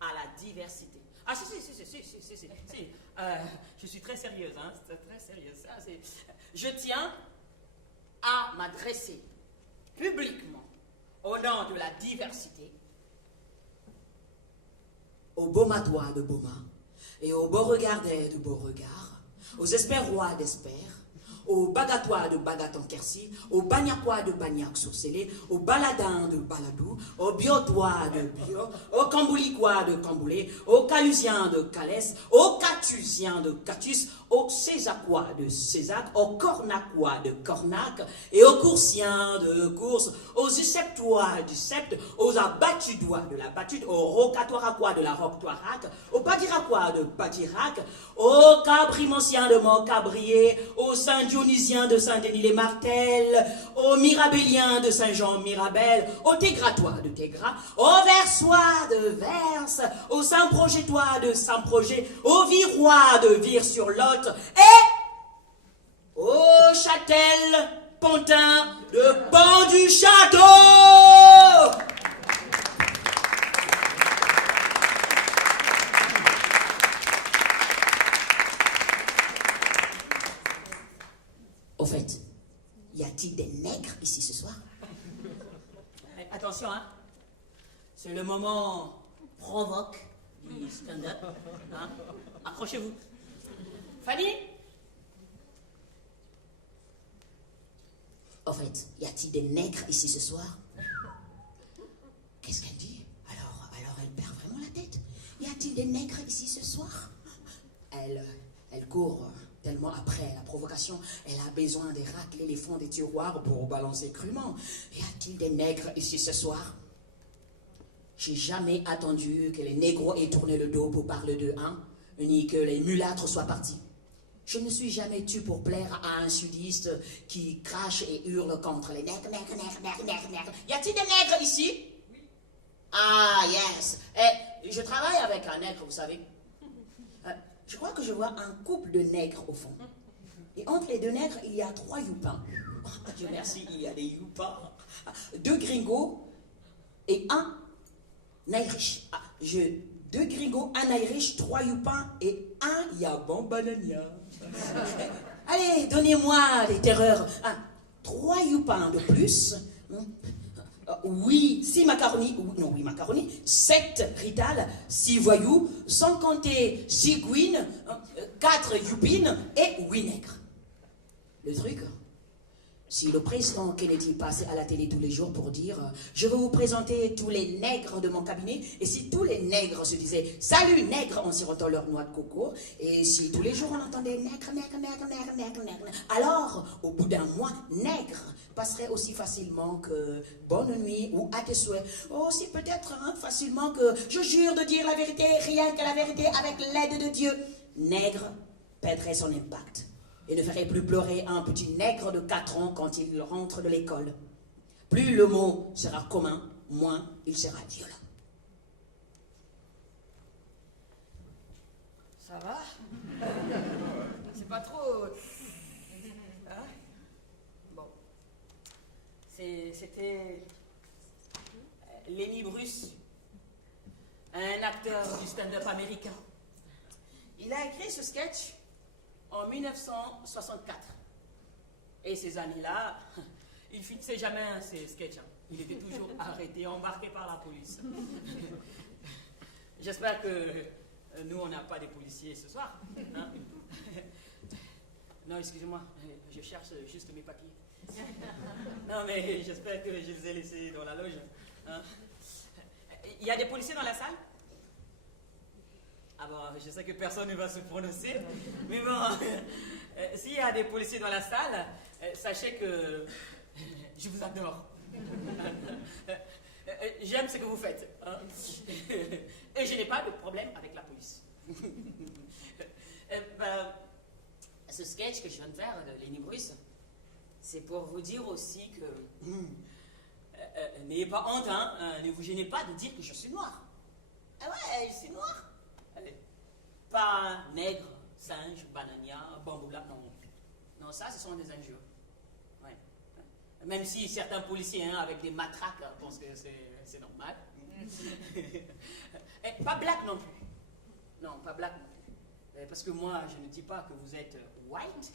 à la diversité. Ah, si. Je suis très sérieuse, hein, c'est très sérieuse. Ah, je tiens à m'adresser publiquement au nom de la diversité aux Beaumatois de Beaumont et aux Beauregardais de Beauregard, aux Espérois d'Espère, aux Bagatois de Bagaton-Quercy, aux Bagnacois de Bagnac-sur-Célé, aux Baladins de Baladou, aux Biotois de Bio, aux Camboulicois de Camboulé, aux Calusiens de Calès, aux Catusiens de Catus, aux Césacois de Césac, aux Cornacois de Cornac, et aux Coursiens de Course, aux Uceptois du Sept, aux Abatudois de la Batude, aux Rocatoiracois de la Roctoirac, aux Badiracois de Badirac, aux Cabrimonciens de Montcabrier, aux Saint-Dionysiens de Saint-Denis-les-Martels, aux Mirabéliens de Saint-Jean-Mirabel, aux Tégratois de Tégra, aux Versois de Vers, aux Saint-Progétois de Saint-Projet, aux Virois de Vire-sur-Lot, et aux Châtel-Pontins de Pont-du-Château. Au fait, y a-t-il des nègres ici ce soir? Attention, hein. C'est le moment provoque du stand-up. Hein? Accrochez-vous. Fanny? Au fait, y a-t-il des nègres ici ce soir? Qu'est-ce qu'elle dit? Alors elle perd vraiment la tête. Y a-t-il des nègres ici ce soir? Elle court tellement après la provocation, elle a besoin de racler les fonds des tiroirs pour balancer crûment. Y a-t-il des nègres ici ce soir? J'ai jamais attendu que les négros aient tourné le dos pour parler d'eux, hein, ni que les mulâtres soient partis. Je ne suis jamais tue pour plaire à un sudiste qui crache et hurle contre les nègres. Y a-t-il des nègres ici? Oui. Ah, yes. Et je travaille avec un nègre, vous savez. Je crois que je vois un couple de nègres au fond. Et entre les deux nègres, il y a 3 youpins. Oh, Dieu merci, il y a des youpins. 2 gringos et un Irish. 2 gringos, un Irish, 3 youpins et un Yabon Banania. Allez, donnez-moi les terreurs. 3 youpins de plus. Oui, 6 macaronis. Non, 8 macaronis. 7 rital, 6 voyous, sans compter 6 gouines, 4 youpines et 8 nègres. Le truc, si le président Kennedy passait à la télé tous les jours pour dire « Je vais vous présenter tous les nègres de mon cabinet », et si tous les nègres se disaient « Salut nègres » en sirotant leur noix de coco, et si tous les jours on entendait « Nègre, nègre, nègre, nègre, nègre, nègre », alors, au bout d'un mois, nègre passerait aussi facilement que « Bonne nuit » ou « À tes souhaits ». Aussi peut-être facilement que « Je jure de dire la vérité, rien que la vérité, avec l'aide de Dieu ». Nègre perdrait son impact et ne ferait plus pleurer un petit nègre de 4 ans quand il rentre de l'école. Plus le mot sera commun, moins il sera violent. Ça va? C'est pas trop... Hein? Bon. C'était... Lenny Bruce, un acteur du stand-up américain. Il a écrit ce sketch en 1964. Et ces années-là, il finissait jamais ses sketchs. Hein. Il était toujours arrêté, embarqué par la police. J'espère que nous, on n'a pas des policiers ce soir. Hein? Non, excusez-moi, je cherche juste mes papiers. Non, mais j'espère que je les ai laissés dans la loge. Hein? Il y a des policiers dans la salle? Ah bon, je sais que personne ne va se prononcer, mais bon, s'il y a des policiers dans la salle, sachez que je vous adore. J'aime ce que vous faites. Hein? Et je n'ai pas de problème avec la police. Ben, ce sketch que je viens de faire de Lenny Bruce, c'est pour vous dire aussi que n'ayez pas honte, hein, ne vous gênez pas de dire que je suis noir. Ah ouais, je suis noir. Pas nègre, singe, banania, bamboula, non. Non, ça, ce sont des injures. Ouais. Même si certains policiers, hein, avec des matraques, pensent que c'est normal. Et pas black non plus. Non, pas black non plus. Parce que moi, je ne dis pas que vous êtes white.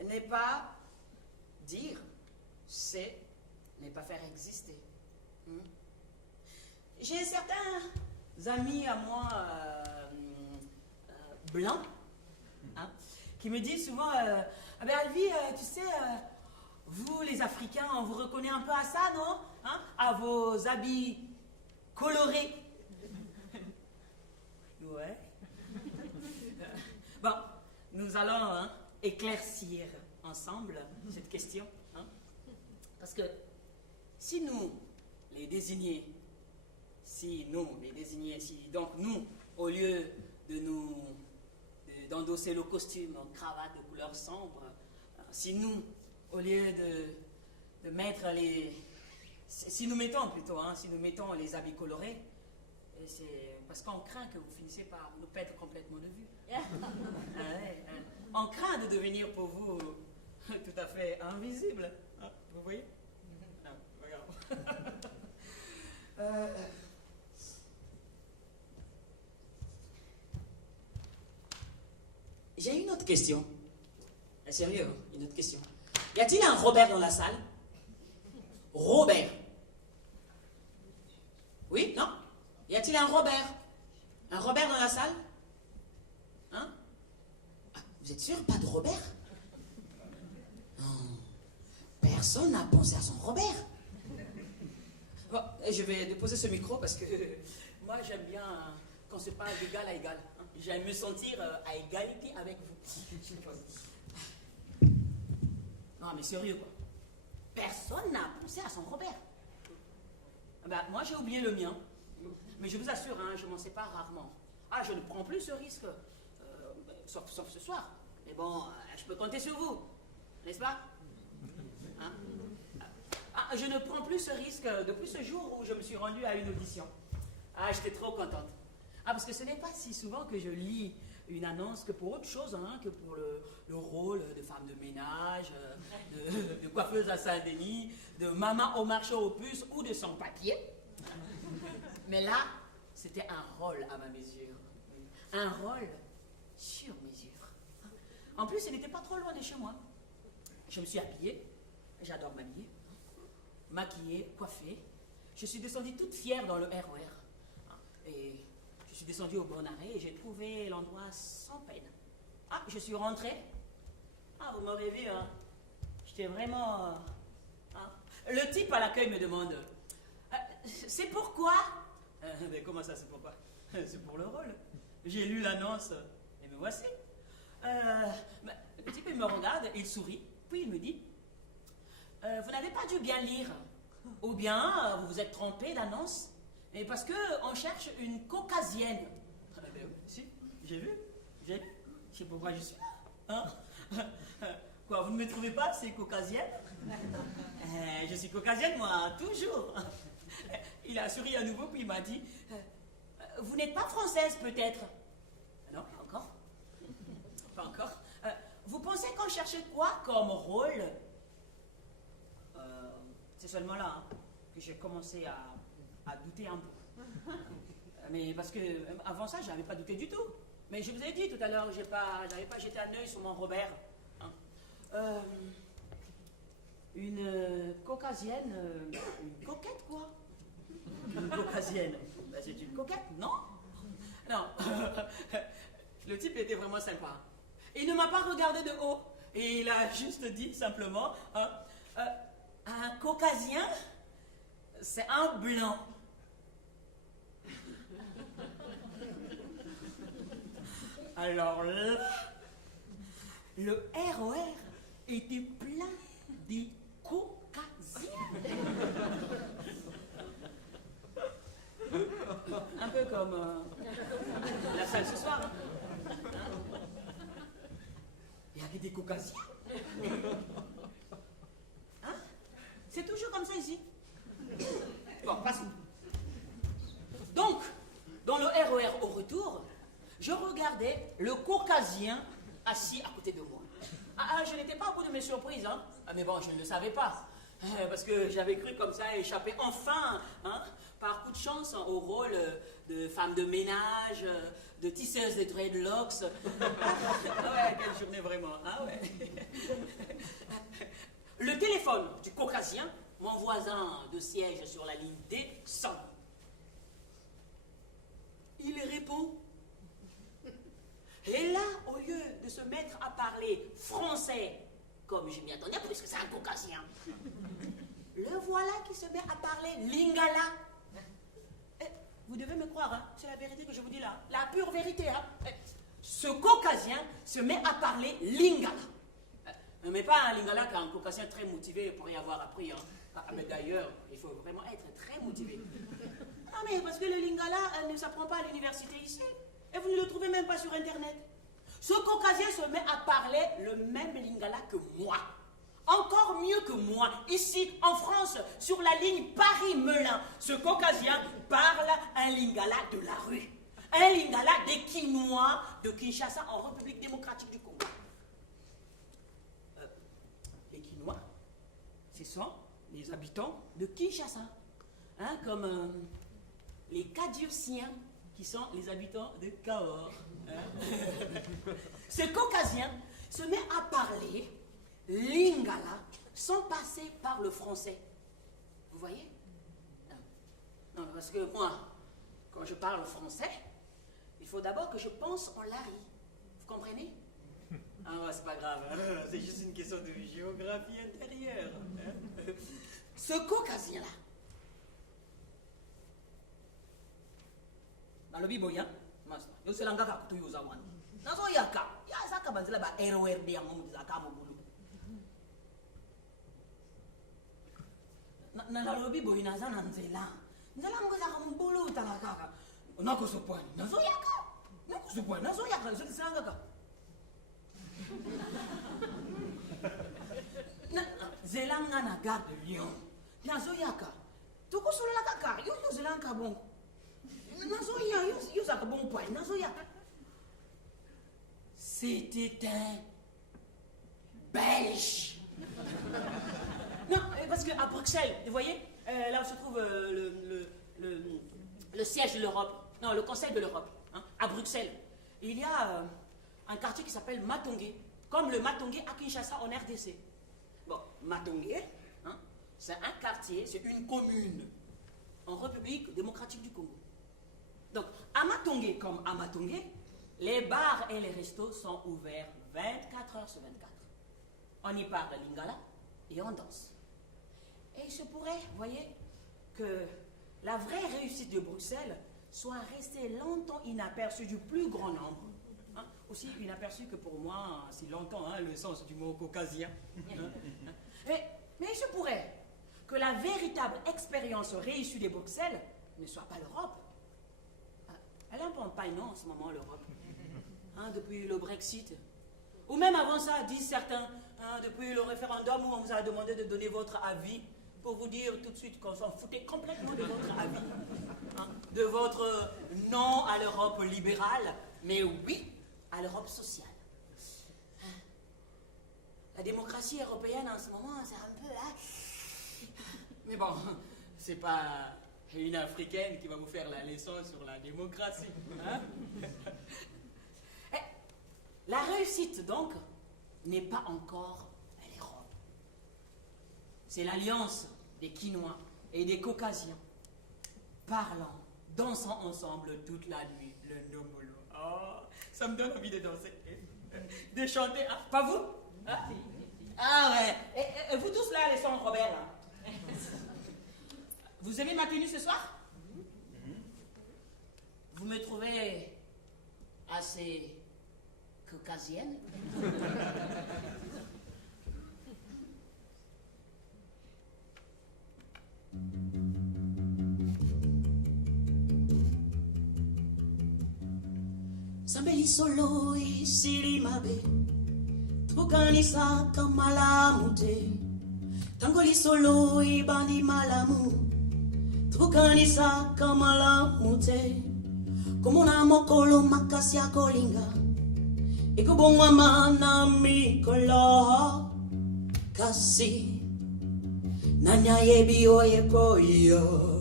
N'est pas dire, c'est ne pas faire exister. J'ai certains amis à moi blancs, hein, qui me disent souvent ah ben Alvi, tu sais, vous les Africains, on vous reconnaît un peu à ça, non, hein, à vos habits colorés. Ouais. Bon, nous allons, hein, éclaircir ensemble cette question, hein, parce que si nous, les désignés, si donc nous, au lieu d'endosser le costume en cravate de couleur sombre, si nous, au lieu de mettre si nous mettons plutôt, hein, si nous mettons les habits colorés, c'est parce qu'on craint que vous finissez par nous perdre complètement de vue. On craint de devenir pour vous tout à fait invisible. Hein, vous voyez? Non, regarde. J'ai une autre question. Sérieux, hein, une autre question. Y a-t-il un Robert dans la salle? Robert. Oui? Non? Y a-t-il un Robert? Un Robert dans la salle? Hein? Ah, vous êtes sûr? Pas de Robert? Non. Personne n'a pensé à son Robert. Bon, je vais déposer ce micro parce que moi j'aime bien qu'on se parle d'égal à égal. Hein. J'aime me sentir à égalité avec vous. Non mais sérieux quoi. Personne n'a pensé à son Robert. Ben, moi j'ai oublié le mien. Mais je vous assure, hein, je m'en sépare rarement. Ah, je ne prends plus ce risque, sauf ce soir. Mais bon, je peux compter sur vous, n'est-ce pas? Hein? Ah, je ne prends plus ce risque depuis ce jour où je me suis rendue à une audition. Ah, j'étais trop contente. Ah, parce que ce n'est pas si souvent que je lis une annonce que pour autre chose, hein, que pour le rôle de femme de ménage, de coiffeuse à Saint-Denis, de maman au marché aux puces ou de sans papier. Mais là, c'était un rôle à ma mesure. Un rôle sur mesure. En plus, il n'était pas trop loin de chez moi. Je me suis habillée. J'adore m'habiller. Maquillée, coiffée. Je suis descendue toute fière dans le RER. Et je suis descendue au bon arrêt et j'ai trouvé l'endroit sans peine. Ah, je suis rentrée. Ah, vous m'aurez vu, hein. J'étais vraiment... hein. Le type à l'accueil me demande... c'est pourquoi? Mais comment ça, c'est pourquoi? C'est pour le rôle. J'ai lu l'annonce et me voici. Le type, il me regarde, il sourit, puis il me dit vous n'avez pas dû bien lire, ou bien vous vous êtes trompé d'annonce, et parce qu'on cherche une caucasienne. Si, j'ai vu, je sais pourquoi je suis là. Hein? Quoi, vous ne me trouvez pas, c'est caucasienne? Je suis caucasienne, moi, toujours. Il a souri à nouveau, puis il m'a dit vous n'êtes pas française, peut-être? Non, pas encore. Pas encore. Vous pensez qu'on cherchait quoi comme rôle? C'est seulement là, hein, que j'ai commencé à douter un peu. Mais parce que avant ça, je n'avais pas douté du tout. Mais je vous ai dit tout à l'heure, je n'avais pas jeté un œil sur mon Robert. Hein. Une caucasienne, une coquette quoi? Une caucasienne, ben, c'est une coquette, non? Non. Le type était vraiment sympa. Il ne m'a pas regardé de haut. Et il a juste dit simplement, un caucasien, c'est un blanc. Alors là, le RER était plein des caucasiens. Un peu comme la salle ce soir. Il y avait des caucasiens. Hein? C'est toujours comme ça ici. Bon, passons. Donc, dans le RER au retour, je regardais le caucasien assis à côté de moi. Je n'étais pas au bout de mes surprises, hein. Mais bon, je ne le savais pas. Parce que j'avais cru comme ça échapper enfin, hein, par coup de chance, au rôle de femme de ménage, de tisseuse de dreadlocks. Ouais, quelle journée vraiment. Ah ouais. Le téléphone du caucasien, mon voisin de siège sur la ligne D, sonne. Il répond. Et là, au lieu de se mettre à parler français, comme je m'y attendais, puisque c'est un caucasien, le voilà qui se met à parler lingala. Vous devez me croire, hein, c'est la vérité que je vous dis là, la pure vérité. Hein. Ce caucasien se met à parler lingala. Mais pas un lingala qu'un caucasien très motivé pourrait avoir appris. Hein. Mais d'ailleurs, il faut vraiment être très motivé. Non mais parce que le lingala ne s'apprend pas à l'université ici. Et vous ne le trouvez même pas sur Internet. Ce caucasien se met à parler le même lingala que moi. Encore mieux que moi. Ici, en France, sur la ligne Paris-Melun, ce caucasien parle un lingala de la rue. Un lingala des Quinois de Kinshasa en République démocratique du Congo. Les Quinois, ce sont les habitants de Kinshasa. Hein, comme les Kadiusiens, qui sont les habitants de Cahors. Hein? Ce caucasien se met à parler lingala sans passer par le français. Vous voyez? Non, parce que moi, quand je parle français, il faut d'abord que je pense en Larry. Vous comprenez? Ah ouais, c'est pas grave, hein? C'est juste une question de géographie intérieure. Hein? Ce caucasien-là, nalobi boya mas yo selanga ka kutu yuza wana nazo yaka ya saka banzela ba RORD ya momu zaka mobulu na nalobi boya naza na nzela ngoza ka mobulu talaka nako sopwani nazo yaka zo selanga ka zelanga na gare de Lyon nazo yaka tukusulela kaka yo zelanga bon. C'était un Belge. Non, parce qu'à Bruxelles, vous voyez, là où se trouve le siège de l'Europe, non, le Conseil de l'Europe, hein, à Bruxelles, il y a un quartier qui s'appelle Matongé, comme le Matongé à Kinshasa en RDC. Bon, Matongé, hein, c'est un quartier, c'est une commune en République démocratique du Congo. Donc, à Matongé comme à Matongé, les bars et les restos sont ouverts 24 heures sur 24. On y parle lingala et on danse. Et il se pourrait, vous voyez, que la vraie réussite de Bruxelles soit restée longtemps inaperçue du plus grand nombre. Hein? Aussi inaperçue que pour moi, si longtemps, hein, le sens du mot caucasien. Mais il se pourrait que la véritable expérience réussie de Bruxelles ne soit pas l'Europe. Elle est un peu en paille, non, en ce moment, l'Europe. Hein, depuis le Brexit. Ou même avant ça, disent certains, hein, depuis le référendum où on vous a demandé de donner votre avis, pour vous dire tout de suite qu'on s'en foutait complètement de votre avis. Hein, de votre non à l'Europe libérale, mais oui à l'Europe sociale. La démocratie européenne en ce moment, c'est un peu... Hein. Mais bon, c'est pas... une Africaine qui va vous faire la leçon sur la démocratie. Hein? La réussite, donc, n'est pas encore l'Europe. C'est l'alliance des Quinois et des Caucasiens, parlant dansant ensemble toute la nuit, le nomolo. Oh, ça me donne envie de danser, de chanter. Ah, pas vous? Hein? Ah ouais. Et vous tous là, les sons Robert, là. Vous aimez ma tenue ce soir? Vous me trouvez assez caucasienne? Sambeli solo e silimabe Tukanisa kamalamute Tangoli solo e bandi malamu Tukanisa kamalamute Komona mokolo makasia kolinga Ikubongwa mana mikola Kasi Nanya yebi oye koyo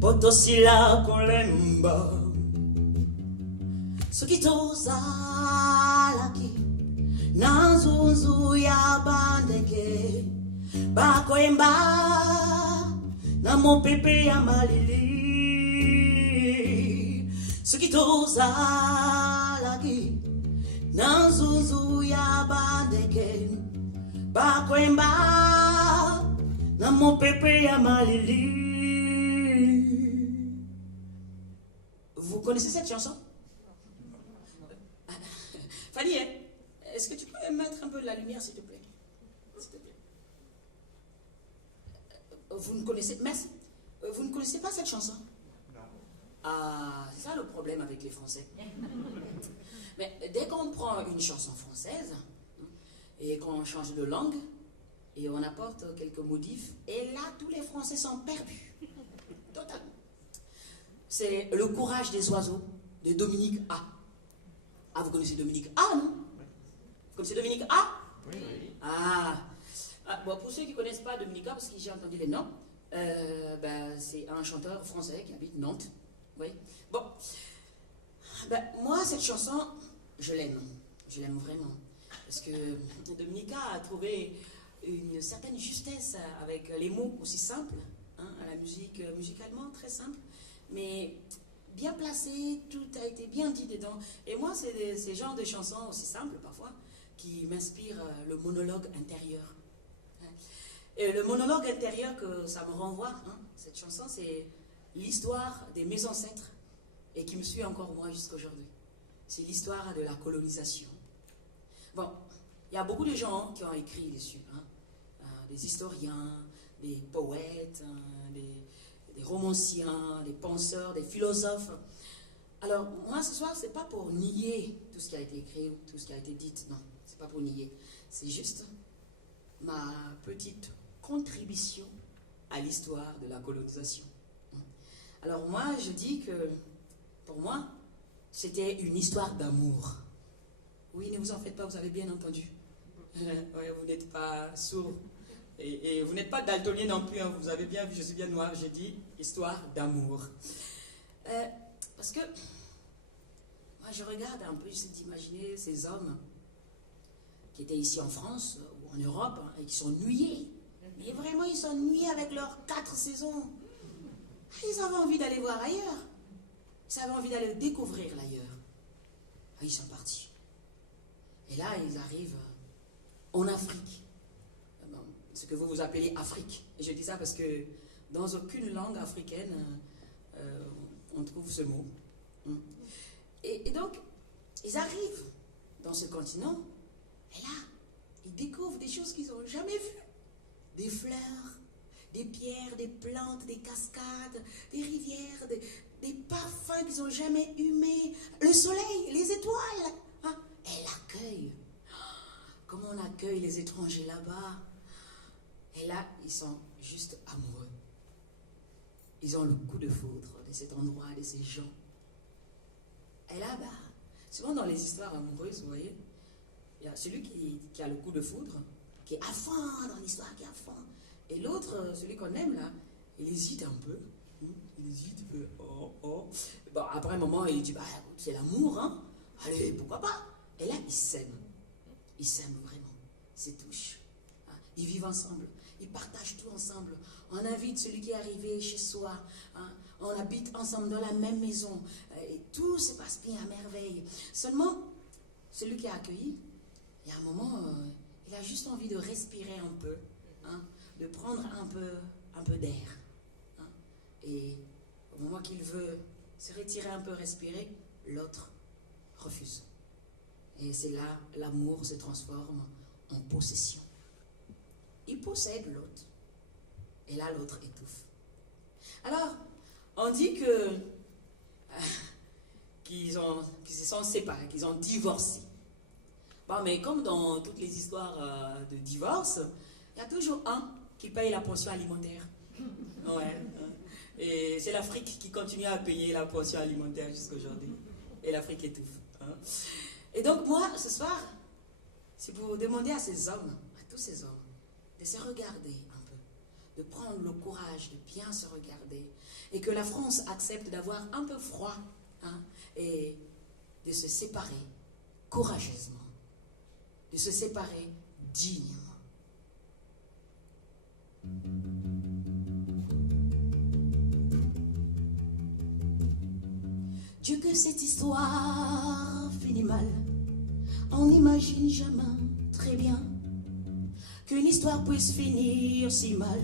Poto sila kolemba Sukitoza laki Nanzunzu ya bandeke Bakoemba Na mopepe ya malili Sukitoza laki Nanzunzu ya bandeke Bakoemba Na mopepe ya malili. Vous connaissez cette chanson? Fanny, est-ce que tu peux mettre un peu de la lumière, s'il te plaît? S'il te plaît. Vous ne connaissez... Merci. Vous ne connaissez pas cette chanson? Non. Ah, c'est ça le problème avec les Français. Mais dès qu'on prend une chanson française, et qu'on change de langue, et on apporte quelques modifs, et là, tous les Français sont perdus. Totalement. C'est Le courage des oiseaux de Dominique A. Ah, vous connaissez Dominique A, non? Vous connaissez Dominique A? Oui, oui. Bon, pour ceux qui ne connaissent pas Dominique A, parce que j'ai entendu les noms, c'est un chanteur français qui habite Nantes. Oui. Bon. Moi, cette chanson, je l'aime. Je l'aime vraiment. Parce que Dominique A trouvé une certaine justesse avec les mots aussi simples, hein, à la musique, musicalement très simple, mais bien placé, tout a été bien dit dedans. Et moi, c'est ces genres de chansons aussi simples parfois qui m'inspirent le monologue intérieur. Et le monologue intérieur que ça me renvoie, hein, cette chanson, c'est l'histoire de mes ancêtres et qui me suit encore moi jusqu'à aujourd'hui. C'est l'histoire de la colonisation. Bon, il y a beaucoup de gens qui ont écrit dessus, hein. Des historiens, des poètes, hein, des romanciens, des penseurs, des philosophes. Alors, moi, ce soir, c'est pas pour nier tout ce qui a été écrit ou tout ce qui a été dit, non, c'est pas pour nier. C'est juste ma petite contribution à l'histoire de la colonisation. Alors, moi, je dis que, pour moi, c'était une histoire d'amour. Oui, ne vous en faites pas, vous avez bien entendu. Oui, vous n'êtes pas sourd. Et vous n'êtes pas daltonien non plus, hein. Vous avez bien vu, je suis bien noir, j'ai dit histoire d'amour. Parce que, moi je regarde un peu, j'essaie d'imaginer ces hommes qui étaient ici en France ou en Europe, hein, et qui sont ennuyés. Mais vraiment, ils sont ennuyés avec leurs 4 saisons. Ils avaient envie d'aller voir ailleurs. Ils avaient envie d'aller découvrir l'ailleurs. Ils sont partis. Et là, ils arrivent en Afrique. Ce que vous appelez Afrique. Et je dis ça parce que dans aucune langue africaine, on trouve ce mot. Et donc, ils arrivent dans ce continent, et là, ils découvrent des choses qu'ils n'ont jamais vues. Des fleurs, des pierres, des plantes, des cascades, des rivières, des parfums qu'ils n'ont jamais humés, le soleil, les étoiles. Hein? Et l'accueil. Comment on accueille les étrangers là-bas? Et là, ils sont juste amoureux. Ils ont le coup de foudre de cet endroit, de ces gens. Et là, souvent dans les histoires amoureuses, vous voyez, il y a celui qui a le coup de foudre, qui est à fond dans l'histoire, qui est à fond. Et l'autre, celui qu'on aime là, il hésite un peu. Il hésite, il fait oh. Bon, après un moment, il dit, c'est l'amour, hein. Allez, pourquoi pas? Et là, ils s'aiment. Ils s'aiment vraiment. Ils se touchent. Ils vivent ensemble. ils partagent tout ensemble. On invite celui qui est arrivé chez soi. Hein. On habite ensemble dans la même maison. Et tout se passe bien à merveille. Seulement, celui qui est accueilli, il y a un moment, il a juste envie de respirer un peu, hein, de prendre un peu d'air. Hein. Et au moment qu'il veut se retirer un peu, respirer, l'autre refuse. Et c'est là, l'amour se transforme en possession. Il possède l'autre. Et là, l'autre étouffe. Alors, on dit qu'ils se sont séparés, qu'ils ont divorcé. Bon, mais comme dans toutes les histoires de divorce, il y a toujours un qui paye la pension alimentaire. Ouais. Et c'est l'Afrique qui continue à payer la pension alimentaire jusqu'à aujourd'hui. Et l'Afrique étouffe. Hein. Et donc moi, ce soir, c'est pour demander à ces hommes, à tous ces hommes, de se regarder un peu, de prendre le courage de bien se regarder, et que la France accepte d'avoir un peu froid, hein, et de se séparer courageusement, de se séparer dignement. Dieu que cette histoire finit mal, on n'imagine jamais très bien qu'une histoire puisse finir si mal.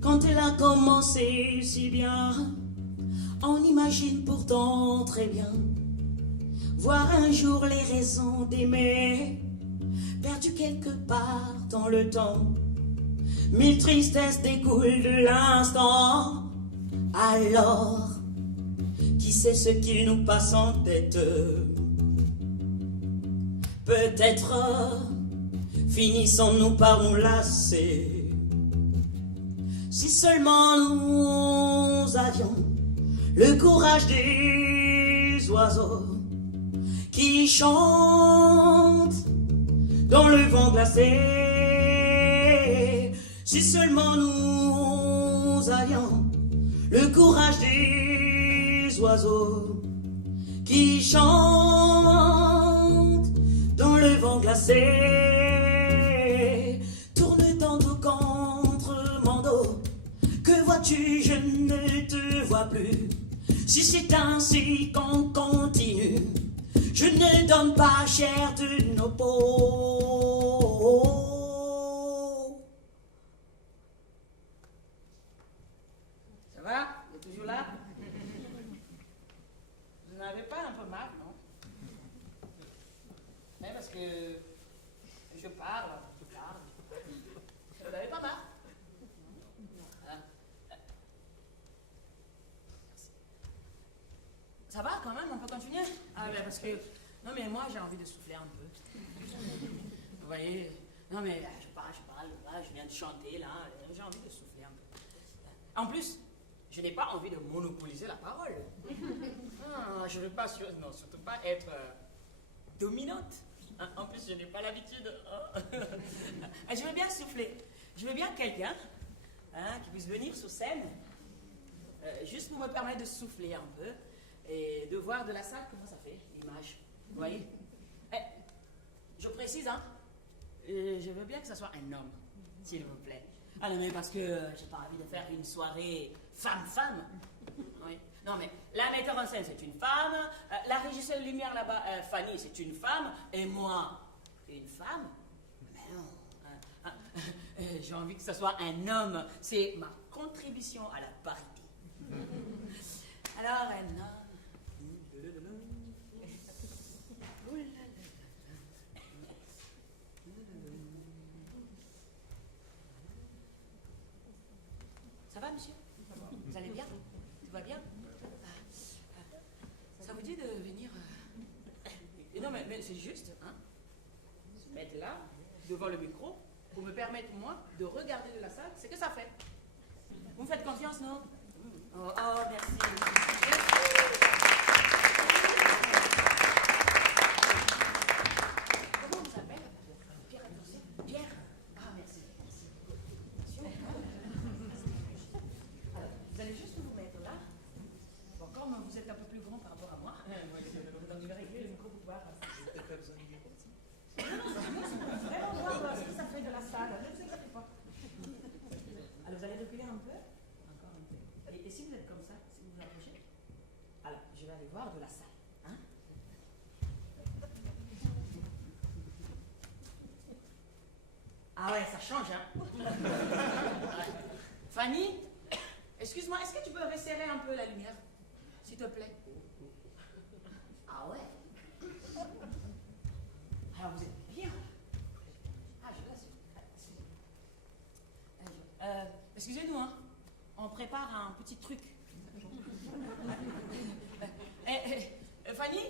Quand elle a commencé si bien, on imagine pourtant très bien voir un jour les raisons d'aimer, perdues quelque part dans le temps. Mille tristesses découlent de l'instant. Alors, qui sait ce qui nous passe en tête? Peut-être finissons-nous par nous lasser. Si seulement nous avions le courage des oiseaux qui chantent dans le vent glacé. Si seulement nous avions le courage des oiseaux qui chantent dans le vent glacé. Tourne dans ton contre mon dos. Que vois-tu, je ne te vois plus. Si c'est ainsi qu'on continue, je ne donne pas cher de nos peaux. Ça va? Vous êtes toujours là? Vous n'avez pas un peu marre, non? Mais parce que je parle. Vous n'avez pas marre? Ça va quand même, on peut continuer? Ah ben parce que, non mais moi j'ai envie de souffler un peu. Vous voyez? Non mais je parle, là, je viens de chanter là, j'ai envie de souffler un peu. En plus, je n'ai pas envie de monopoliser la parole. Ah, je ne veux pas, surtout pas être dominante. En plus, je n'ai pas l'habitude. Je veux bien souffler. Je veux bien quelqu'un qui puisse venir sur scène, juste pour me permettre de souffler un peu. Et de voir de la salle comment ça fait, l'image. Vous voyez? Je précise, hein, je veux bien que ce soit un homme, s'il vous plaît. Ah non, mais parce que j'ai pas envie de faire une soirée femme-femme. Oui. Non, mais la metteur en scène, c'est une femme. La régisseuse de lumière là-bas, Fanny, c'est une femme. Et moi, une femme? Mais non. J'ai envie que ce soit un homme. C'est ma contribution à la parité. Alors, un homme. Ça va, monsieur? Vous allez bien? Tout va bien? Ça vous dit de venir... Non, mais c'est juste, hein? Se mettre là, devant le micro, pour me permettre, moi, de regarder de la salle ce que ça fait. Vous me faites confiance, non? Oh, merci. Comment vous s'appelle? Pierre, attention. Pierre. Ah, merci. Alors, vous allez juste vous mettre là. Bon, comme vous êtes un peu plus grand par rapport à moi, vous allez régler le micro pour pouvoir... J'ai peut-être pas besoin de micro. Non, vraiment voir ce que ça fait de la salle. Ne vous inquiétez pas. allez voir de la salle. Hein? Ah ouais, ça change, hein? Ouais. Fanny, excuse-moi, est-ce que tu peux resserrer un peu la lumière, s'il te plaît? Ah ouais? Alors vous êtes bien. Ah, je l'assure. Excusez-nous, hein. On prépare un petit truc. Fanny,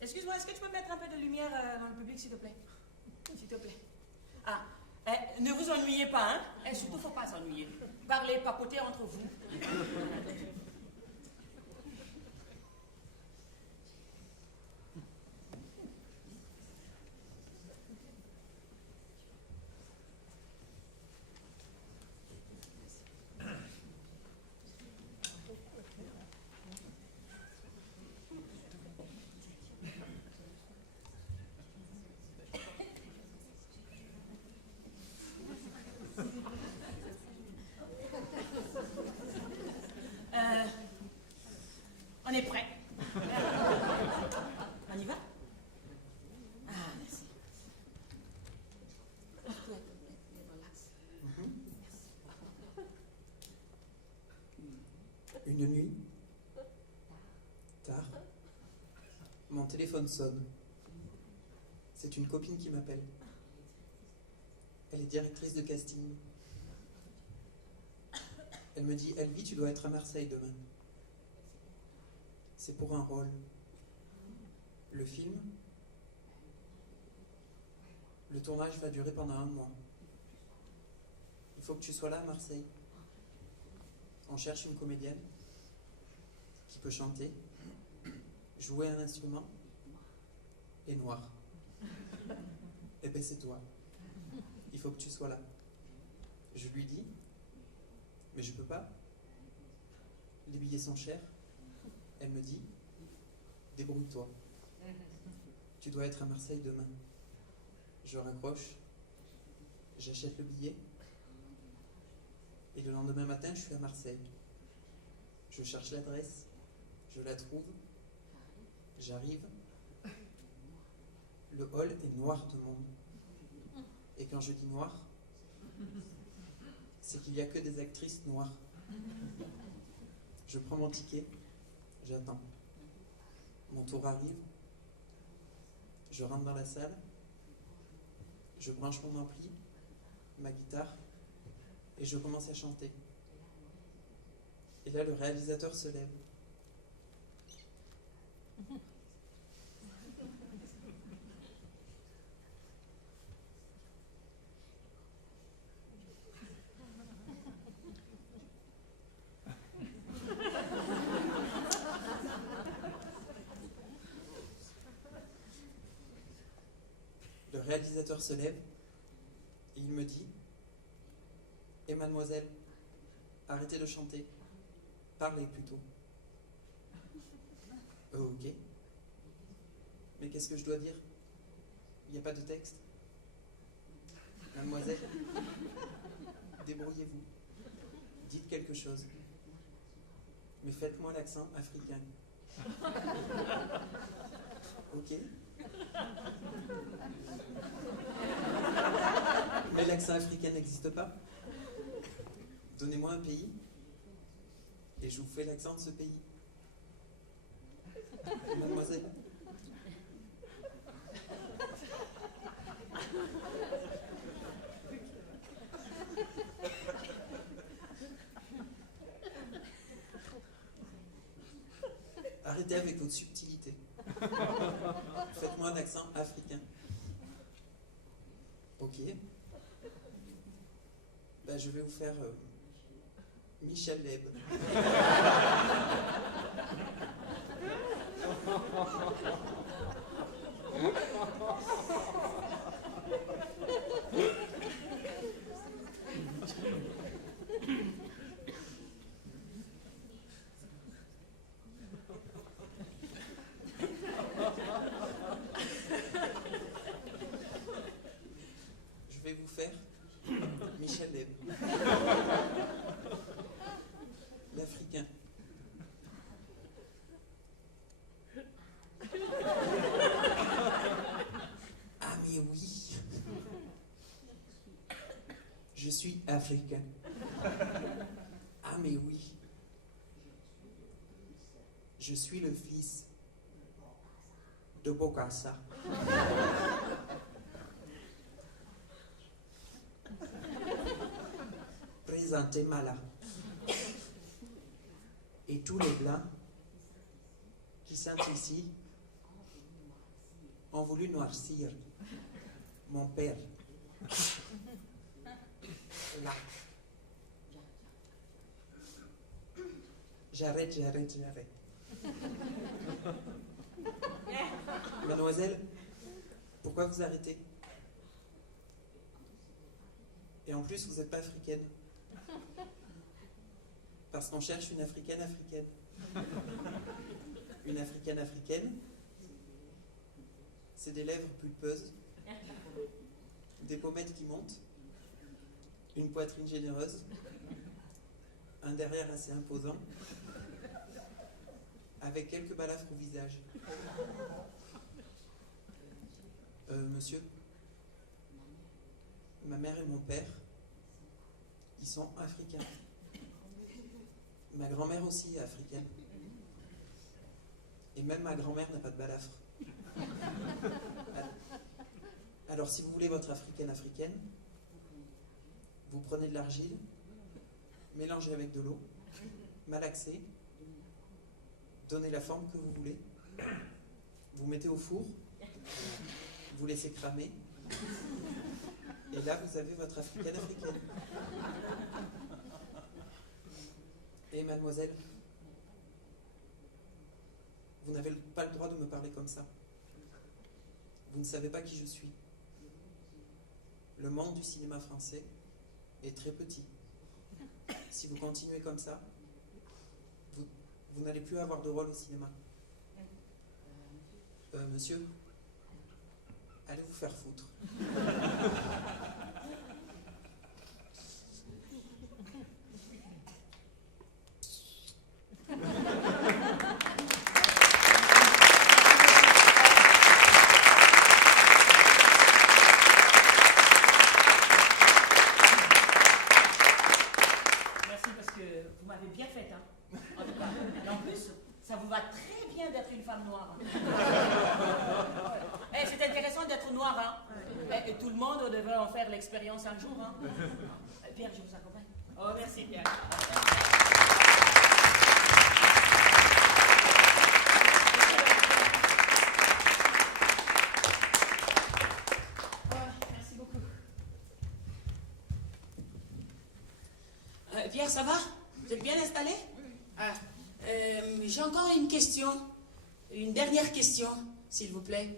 excuse-moi, est-ce que tu peux mettre un peu de lumière dans le public, s'il te plaît? S'il te plaît. Ah, ne vous ennuyez pas, hein? Surtout, il ne faut pas s'ennuyer. Parlez, papotez entre vous. On est prêt. On y va? Ah, merci. Relax. Une nuit, tard, mon téléphone sonne. C'est une copine qui m'appelle. Elle est directrice de casting. Elle me dit, Elvie, tu dois être à Marseille demain. C'est pour un rôle. Le film, le tournage va durer pendant 1 mois. Il faut que tu sois là à Marseille. On cherche une comédienne qui peut chanter, jouer un instrument et noir. Eh ben c'est toi. Il faut que tu sois là. Je lui dis, mais je peux pas. Les billets sont chers. Elle me dit, débrouille-toi. Tu dois être à Marseille demain. Je raccroche, j'achète le billet, et le lendemain matin, je suis à Marseille. Je cherche l'adresse, je la trouve, j'arrive. Le hall est noir de monde. Et quand je dis noir, c'est qu'il n'y a que des actrices noires. Je prends mon ticket, j'attends. Mon tour arrive, je rentre dans la salle, je branche mon ampli, ma guitare, et je commence à chanter. Et là, le réalisateur se lève. Le réalisateur se lève et il me dit « Eh mademoiselle, arrêtez de chanter, parlez plutôt. » Ok. Mais qu'est-ce que je dois dire? Il n'y a pas de texte. Mademoiselle, débrouillez-vous. Dites quelque chose. Mais faites-moi l'accent africain. Ok. Mais l'accent africain n'existe pas. Donnez-moi un pays et je vous fais l'accent de ce pays. Mademoiselle. Arrêtez avec votre subtilité. Faites-moi un accent africain. Ok. Ben, je vais vous faire Michel Leb. Je vais vous faire Michel Leb. L'Africain. africain. Ah mais oui. Je suis le fils de Bokassa. Présentez-moi là. Et tous les blancs qui sont ici ont voulu noircir mon père. Là. J'arrête. Mademoiselle, pourquoi vous arrêtez? Et en plus, vous n'êtes pas africaine. Parce qu'on cherche une africaine africaine. Une africaine africaine, c'est des lèvres pulpeuses, des pommettes qui montent, une poitrine généreuse, un derrière assez imposant, avec quelques balafres au visage. Monsieur, ma mère et mon père, ils sont africains. Ma grand-mère aussi est africaine. Et même ma grand-mère n'a pas de balafre. Alors si vous voulez votre africaine africaine, vous prenez de l'argile, mélangez avec de l'eau, malaxez, donnez la forme que vous voulez, vous mettez au four, vous laissez cramer, et là vous avez votre africaine africaine. Et mademoiselle, vous n'avez pas le droit de me parler comme ça. Vous ne savez pas qui je suis. Le monde du cinéma français est très petit. Si vous continuez comme ça, vous n'allez plus avoir de rôle au cinéma. Monsieur, allez vous faire foutre. L'expérience un jour, hein. Pierre, je vous accompagne. Oh, merci, Pierre. Merci beaucoup. Pierre, ça va? Vous êtes bien installé? Ah, j'ai encore une question. Une dernière question, s'il vous plaît.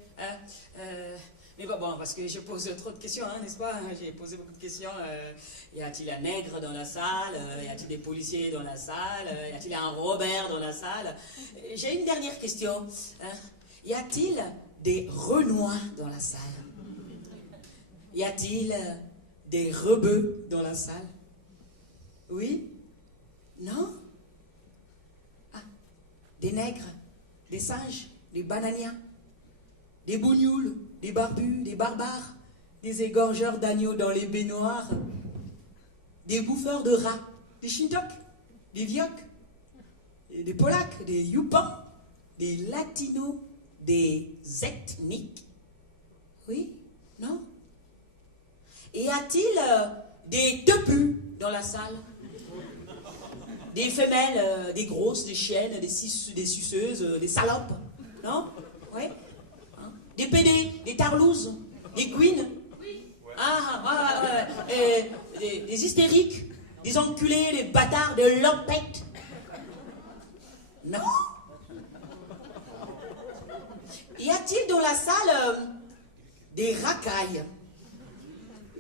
Mais bon, parce que je pose trop de questions, hein, n'est-ce pas? J'ai posé beaucoup de questions. Y a-t-il un nègre dans la salle? Y a-t-il des policiers dans la salle? Y a-t-il un Robert dans la salle? J'ai une dernière question. Y a-t-il des Renois dans la salle? Y a-t-il des rebeux dans la salle? Oui? Non? Ah, des nègres, des singes, des bananiens, des bougnoules, des barbus, des barbares, des égorgeurs d'agneaux dans les baignoires, des bouffeurs de rats, des chintoks, des vioques, des polacs, des youpans, des latinos, des ethniques. Oui? Non? Et y a-t-il des tepus dans la salle? Des femelles, des grosses, des chiennes, des suceuses, des salopes? Non? Oui? Des PD, des tarlouses, des queens. Des hystériques, des enculés, des bâtards, des lopettes. Non? Y a-t-il dans la salle des racailles,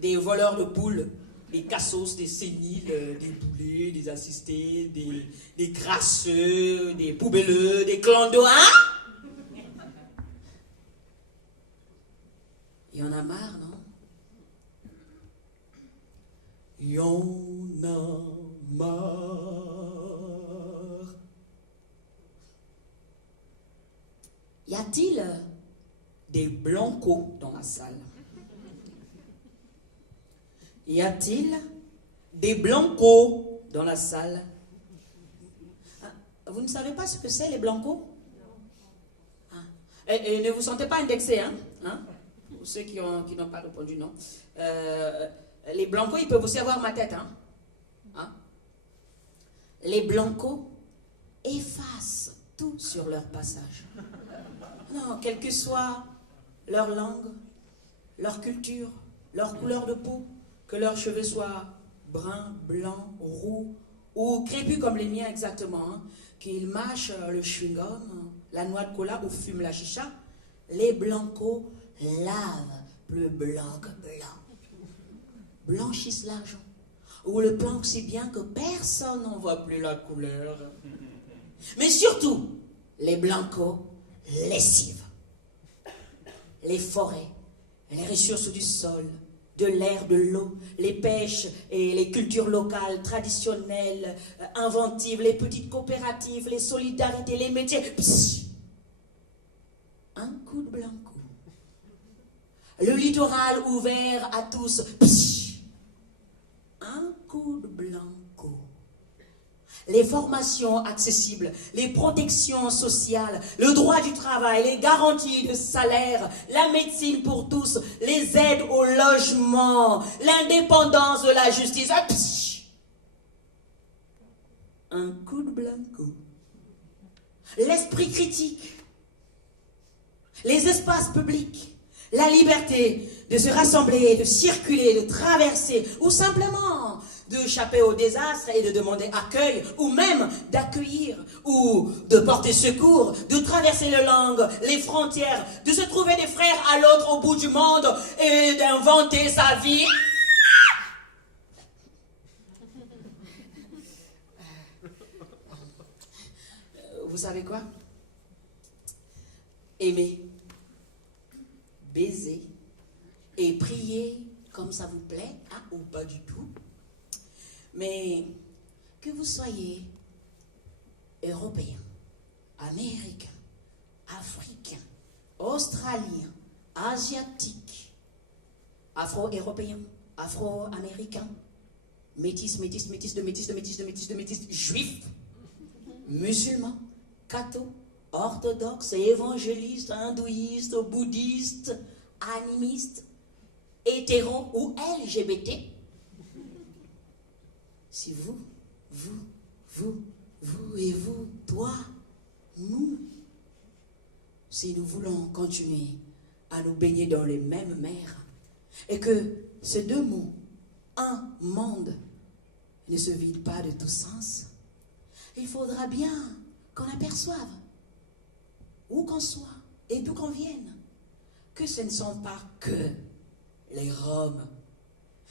des voleurs de poules, des cassos, des séniles, des boulets, des assistés, des crasseux, des poubelleux, des clandos, hein? Il y en a marre, non? Il y en a marre. Y a-t-il des blancos dans la salle? Y a-t-il des blancos dans la salle. Ah, vous ne savez pas ce que c'est les blancos? Ah. Et ne vous sentez pas indexé, hein? Pour ceux qui n'ont pas répondu, non. Les blancos, ils peuvent aussi avoir ma tête, hein? Les blancos effacent tout sur leur passage. Non, quelle que soit leur langue, leur culture, leur couleur de peau, que leurs cheveux soient bruns, blancs, roux ou crépus comme les miens exactement, hein, qu'ils mâchent le chewing-gum, la noix de cola ou fument la chicha, les blancos lavent plus blanc que blanc, blanchissent l'argent, ou le planquent si bien que personne n'en voit plus la couleur. Mais surtout, les blancos lessivent les forêts, les ressources du sol, de l'air, de l'eau, les pêches et les cultures locales, traditionnelles, inventives, les petites coopératives, les solidarités, les métiers. Psst. Un coup de blanco. Le littoral ouvert à tous. Psst. Un coup de blanco. Les formations accessibles, les protections sociales, le droit du travail, les garanties de salaire, la médecine pour tous, les aides au logement, l'indépendance de la justice. Ah, un coup de blanco. L'esprit critique, les espaces publics, la liberté de se rassembler, de circuler, de traverser, ou simplement d'échapper au désastre et de demander accueil, ou même d'accueillir, ou de porter secours, de traverser les langues, les frontières, de se trouver des frères à l'autre bout du monde et d'inventer sa vie. Vous savez quoi? Aimer, baiser et prier comme ça vous plaît, hein, ou pas du tout. Mais que vous soyez européen, américain, africain, australien, asiatique, afro-européen, afro-américain, métis, juif, musulman, catho, orthodoxe, évangéliste, hindouiste, bouddhiste, animiste, hétéro ou LGBT. Si vous et vous, toi, nous, si nous voulons continuer à nous baigner dans les mêmes mers, et que ces deux mots, un monde, ne se vident pas de tout sens, il faudra bien qu'on aperçoive, où qu'on soit et d'où qu'on vienne, que ce ne sont pas que les Roms,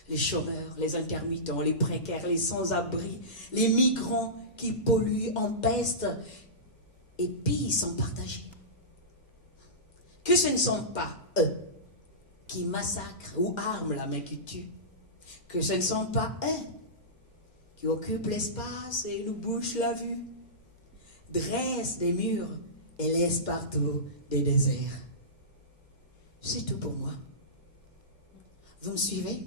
les chômeurs, les intermittents, les précaires, les sans-abri, les migrants qui polluent, empestent et pillent sans partager. Que ce ne sont pas eux qui massacrent ou arment la main qui tue. Que ce ne sont pas eux qui occupent l'espace et nous bouchent la vue, dressent des murs et laissent partout des déserts. C'est tout pour moi. Vous me suivez ?